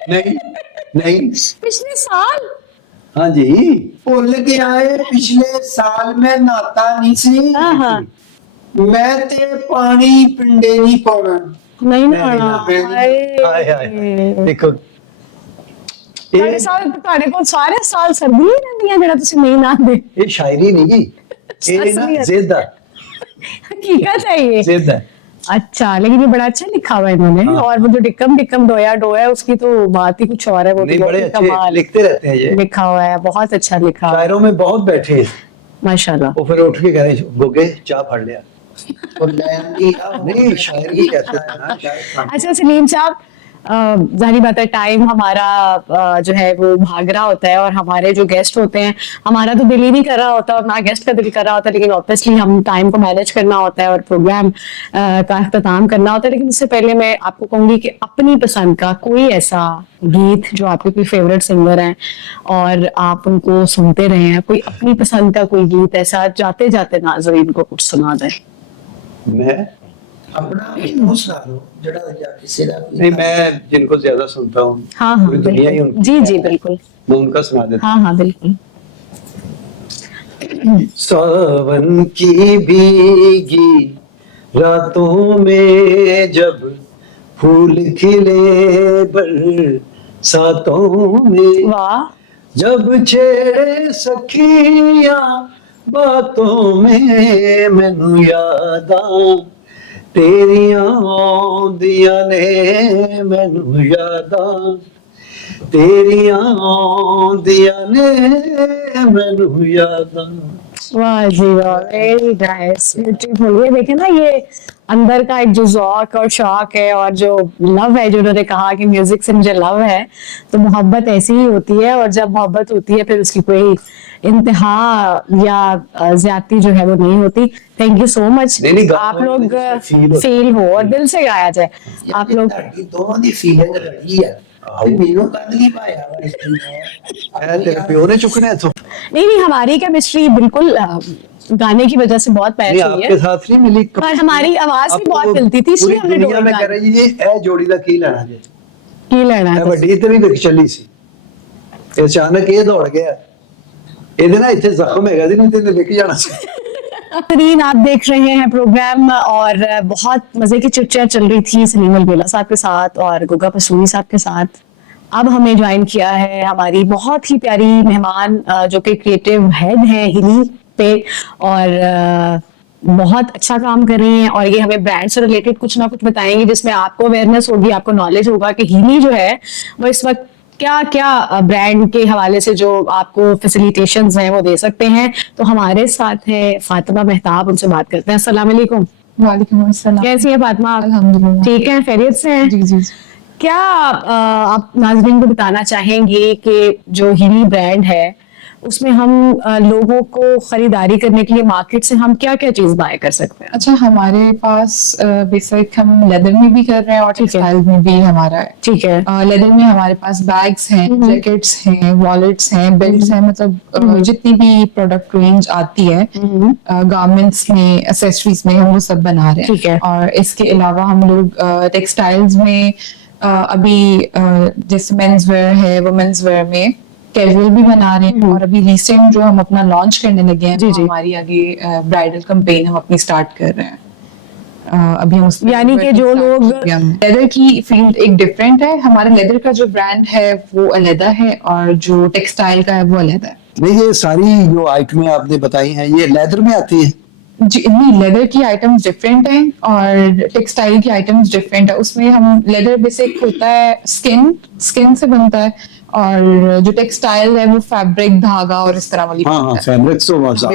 नहीं नहीं, पिछले साल हाँ जी, भुल गया है पिछले साल मैं नहाता नहीं सी। हाँ हाँ मैं ते पानी पिंडे नहीं पाना। नहीं नहीं, नाना नहीं, हाय हाय ਹਾਏ देखो ਤੁਹਾਡੇ ये ਸਾਲ ਤੁਹਾਡੇ ਕੋਲ ਸਾਰੇ ਸਾਲ ਸਰਦੀ ਹੀ ਰਹਿੰਦੀ ਹੈ ਜਿਹੜਾ ਤੁਸੀਂ ਨਹੀਂ ਨਹਾਉਂਦੇ ये शायरी नहीं जी, ये ना असलियत। जिद है, हकीकत है ये जिद है। अच्छा लेकिन ये बड़ा अच्छा लिखा हुआ है इन्होंने हाँ। और वो जो डिक्कम डिक्कम डोया डोया उसकी तो बात ही कुछ और है वो नहीं तो बड़े बहुत अच्छे कमाल लिखते रहते हैं ये, लिखा हुआ है बहुत अच्छा लिखा हुआ है शायरों में बहुत बैठे हैं। माशाल्लाह वो फिर उठ के कह रहे गोगे चाय फड़ लिया, तो लैंडी नहीं शायर भी कहते थे ना। अच्छा सलीम साहब जाहिर बात है टाइम हमारा जो है वो भाग रहा होता है और हमारे जो गेस्ट होते हैं हमारा तो दिल ही नहीं कर रहा होता और ना गेस्ट का दिल कर रहा होता लेकिन ऑब्वियसली हम टाइम को मैनेज करना होता है और प्रोग्राम का अख्ताम करना होता है लेकिन उससे पहले मैं आपको कहूंगी कि अपनी पसंद का कोई ऐसा गीत जो आपके कोई फेवरेट सिंगर हैं और आप उनको सुनते रहे हैं कोई अपनी पसंद का कोई गीत ऐसा जाते जाते नाज़रीन को कुछ सुना दें। मैं अपना वो सुना दो जड़ा या किसी दा कोई। नहीं, मैं जिनको ज्यादा सुनता हूँ हाँ हाँ पूरी दुनिया ही बिल्कुल उनकी जी जी बिल्कुल मैं उनका सुना देता हाँ हाँ बिल्कुल हूँ। सावन की भीगी रातों में जब फूल खिले बरसातों में, वाह जब छेड़े सखियां बातों में मैनू यादां तेरियां आउंदियां ने, मैनू यादां तेरियां आउंदियां ने, मैनू यादां। वाह जी वाह वेरी नाइस ब्यूटीफुल। ये देखे ना ये अंदर का एक जो ज़ौक और शौक है और जो लव है जो उन्होंने कहा कि म्यूजिक से मुझे लव है तो मोहब्बत ऐसी ही होती है और जब मोहब्बत होती है फिर उसकी कोई इंतहा या ज्यादती जो है वो नहीं होती। थैंक यू सो मच नहीं, गाना आप लोग feel होता फील हो और दिल से गाया जाए आप लोग ਤੁਹਾਡੀ ਦੋਵਾਂ ਦੀ ਫੀਲਿੰਗ ਲੱਗੀ ਆ ਤੇ ਮੈਨੂੰ ਕਦ ਨਹੀਂ ਪਾਇਆ ਵਾ ਇਸ मैं तेरे प्यो ने चुकने हैं तो नहीं नहीं हमारी केमिस्ट्री बिल्कुल गाने की वजह से बहुत नहीं मैच हुई आपके है साथ नहीं मिली पर हमारी आवाज भी आपको बहुत मिलती थी इसलिए पूरी हमने दुनिया में डोर कह रही है ए जोड़ी दा की लेना जे की लेना ਇਹ है ਵੱਡੀ ਤੇ ਵੀ ਵਿਕ ਚੱਲੀ ਸੀ ਇਹ ਅਚਾਨਕ ਇਹ ਦੌੜ ਗਿਆ ਇਹਦੇ ਨਾਲ ਇੱਥੇ ਜ਼ਖਮ ਹੈਗਾ ਸੀ ਨਹੀਂ ਤੇ ਵਿਕ ਜਾਣਾ ਸੀ। नाज़रीन आप देख रहे हैं प्रोग्राम और बहुत मजे की चर्चा चल रही थी सलीम अलबेला साहब के साथ और गुग्गा पसूरी साहब के साथ। अब हमें ज्वाइन किया है हमारी बहुत ही प्यारी मेहमान जो कि क्रिएटिव हेड है हिली पे और बहुत अच्छा काम कर रही हैं और ये हमें ब्रांड से रिलेटेड कुछ ना कुछ बताएंगे जिसमें आपको अवेयरनेस होगी आपको नॉलेज होगा कि हिली जो है वो इस वक्त क्या क्या ब्रांड के हवाले से जो आपको फैसिलिटेशंस हैं वो दे सकते हैं। तो हमारे साथ है फातिमा मेहताब उनसे बात करते हैं। अस्सलाम वालेकुम। वालेकुम अस्सलाम। कैसी है फातिमा आप? अल्हम्दुलिल्लाह। ठीक है खैरियत से हैं? जी जी। क्या आप नाज़रीन को बताना चाहेंगे कि जो हिली ब्रांड है उसमें हम लोगों को खरीदारी करने के लिए मार्केट से हम क्या क्या चीज बाय कर सकते हैं? अच्छा हमारे पास बेसिक हम लेदर में भी कर रहे हैं और ठीक है। टेक्सटाइल में भी हमारा है। ठीक है लेदर में हमारे पास बैग्स हैं, जैकेट्स हैं, वॉलेट्स हैं, बेल्ट्स हैं, मतलब जितनी भी प्रोडक्ट रेंज आती है गारमेंट्स में एसेसरीज में हम वो सब बना रहे हैं। ठीक है। और इसके अलावा हम लोग टेक्सटाइल्स में अभी जैसे मेंस वेयर है वुमेन्स वेयर में कैजुअल भी बना रहे हैं और अभी रिसेंट जो हम अपना लॉन्च करने लगे हैं जी, वो जी। हमारी आगे ब्राइडल कैंपेन हम अपनी स्टार्ट कर रहे हैं। अभी हम उसमें यानी कि जो लोग लेदर की फील्ड एक डिफरेंट है, हमारा लेदर का जो ब्रांड है वो अलग है और जो टेक्सटाइल का है वो अलग है। नहीं ये सारी जो आइटमें आपने बताई हैं ये लेदर में आती हैं। जी नहीं, लेदर की आइटम्स डिफरेंट हैं और टेक्सटाइल की आइटम्स डिफरेंट है। उसमें हम लेदर बेसिक होता है स्किन से बनता है और जो टेक्सटाइल है वो फैब्रिक धागा और इस तरह वाली हाँ हाँ फैब्रिक्स तो मजा तो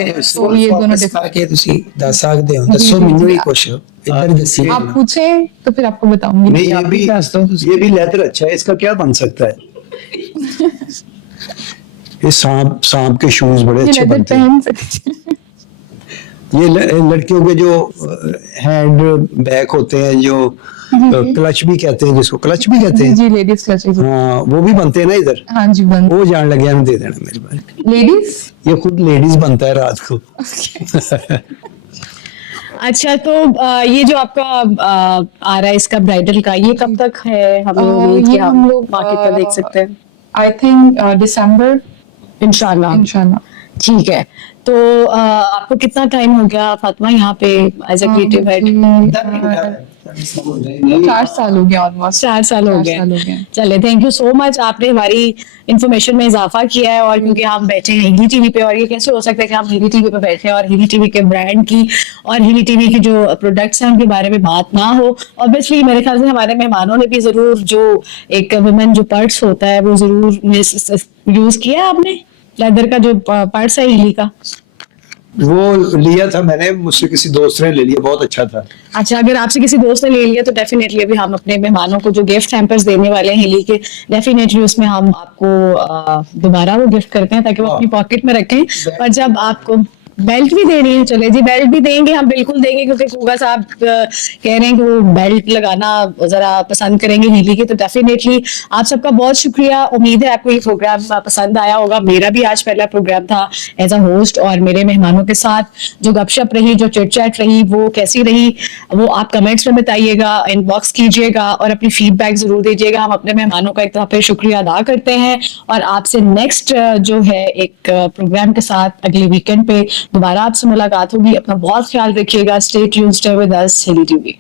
ये दोनों different- ਕਰਕੇ ਤੁਸੀਂ ਦੱਸ ਸਕਦੇ ਹੋ जी, ਦੱਸੋ जी, ਮੈਨੂੰ जी। ਵੀ ਕੁਛ ਇੱਧਰ ਦੱਸੀ आप पूछें तो फिर आपको बताऊंगी। नहीं आप भी दस दो तुसी। ये भी लेदर अच्छा है इसका क्या बन सकता है? ये सांप के शूज बड़े ये अच्छे लेदर बनते हैं। पहन सकते हैं। ये लड़कियों के जो हैंड बैग होते हैं जो तो क्लच भी कहते हैं, जिसको क्लच भी कहते हैं, जी लेडीज क्लचेस। हाँ वो भी बनते हैं ना इधर, हाँ जी बन वो जान लगे हमें दे देना मेरे पास। लेडीज। ये खुद लेडीज बनता है रात को। अच्छा, तो ये जो आपका आ रहा है इसका ब्राइडल का, ये कब तक है? हम लोग ये हम लोग मार्केट पर देख सकते हैं आई थिंक दिसंबर इंशाल्लाह। इंशाल्लाह। ठीक है, तो आपको कितना टाइम हो गया फातिमा यहाँ पे एज ए क्रिएटिव हेड? 4 साल हो गया ऑलमोस्ट। 4 साल हो 4 गए। साल हो गए। चले, थैंक यू सो मच, आपने हमारी इंफॉर्मेशन में इजाफा किया है। और क्योंकि हम बैठे हैं हिंदी टीवी पे, और ये कैसे हो सकता है कि हम हिंदी टीवी पे बैठे हैं और हिंदी टीवी के ब्रांड की और हिंदी टीवी की जो प्रोडक्ट्स हैं उनके बारे में बात ना हो। ऑब्वियसली मेरे ख्याल से हमारे मेहमानों ने भी जरूर जो एक वुमेन जो पर्स होता है वो जरूर यूज किया है आपने, लेदर का जो पर्स है हिली का। वो लिया था मैंने, मुझसे किसी दोस्त ने ले लिया, बहुत अच्छा था। अच्छा, अगर आपसे किसी दोस्त ने ले लिया तो डेफिनेटली अभी हम अपने मेहमानों को जो गिफ्ट हैम्पर्स देने वाले हैं हिली के, डेफिनेटली उसमें हम आपको दोबारा वो गिफ्ट करते हैं ताकि वो अपनी पॉकेट में रखें। और जब आपको बेल्ट भी देनी है, चले जी बेल्ट भी देंगे, हम बिल्कुल देंगे, क्योंकि कुगा साहब कह रहे हैं कि वो बेल्ट लगाना जरा पसंद करेंगे हिली के। तो डेफिनेटली आप सबका बहुत शुक्रिया। उम्मीद है आपको ये प्रोग्राम पसंद आया होगा। मेरा भी आज पहला प्रोग्राम था एज अ होस्ट, और मेरे मेहमानों के साथ जो गपशप रही, जो चिट चैट रही, वो कैसी रही वो आप कमेंट्स में बताइएगा, इनबॉक्स कीजिएगा और अपनी फीडबैक जरूर दीजिएगा। हम अपने मेहमानों का एक दफा शुक्रिया अदा करते हैं और आपसे नेक्स्ट जो है एक प्रोग्राम के साथ अगले वीकेंड पे दोबारा आपसे मुलाकात होगी। अपना बहुत ख्याल रखिएगा। Stay tuned, stay with us, हिली टीवी।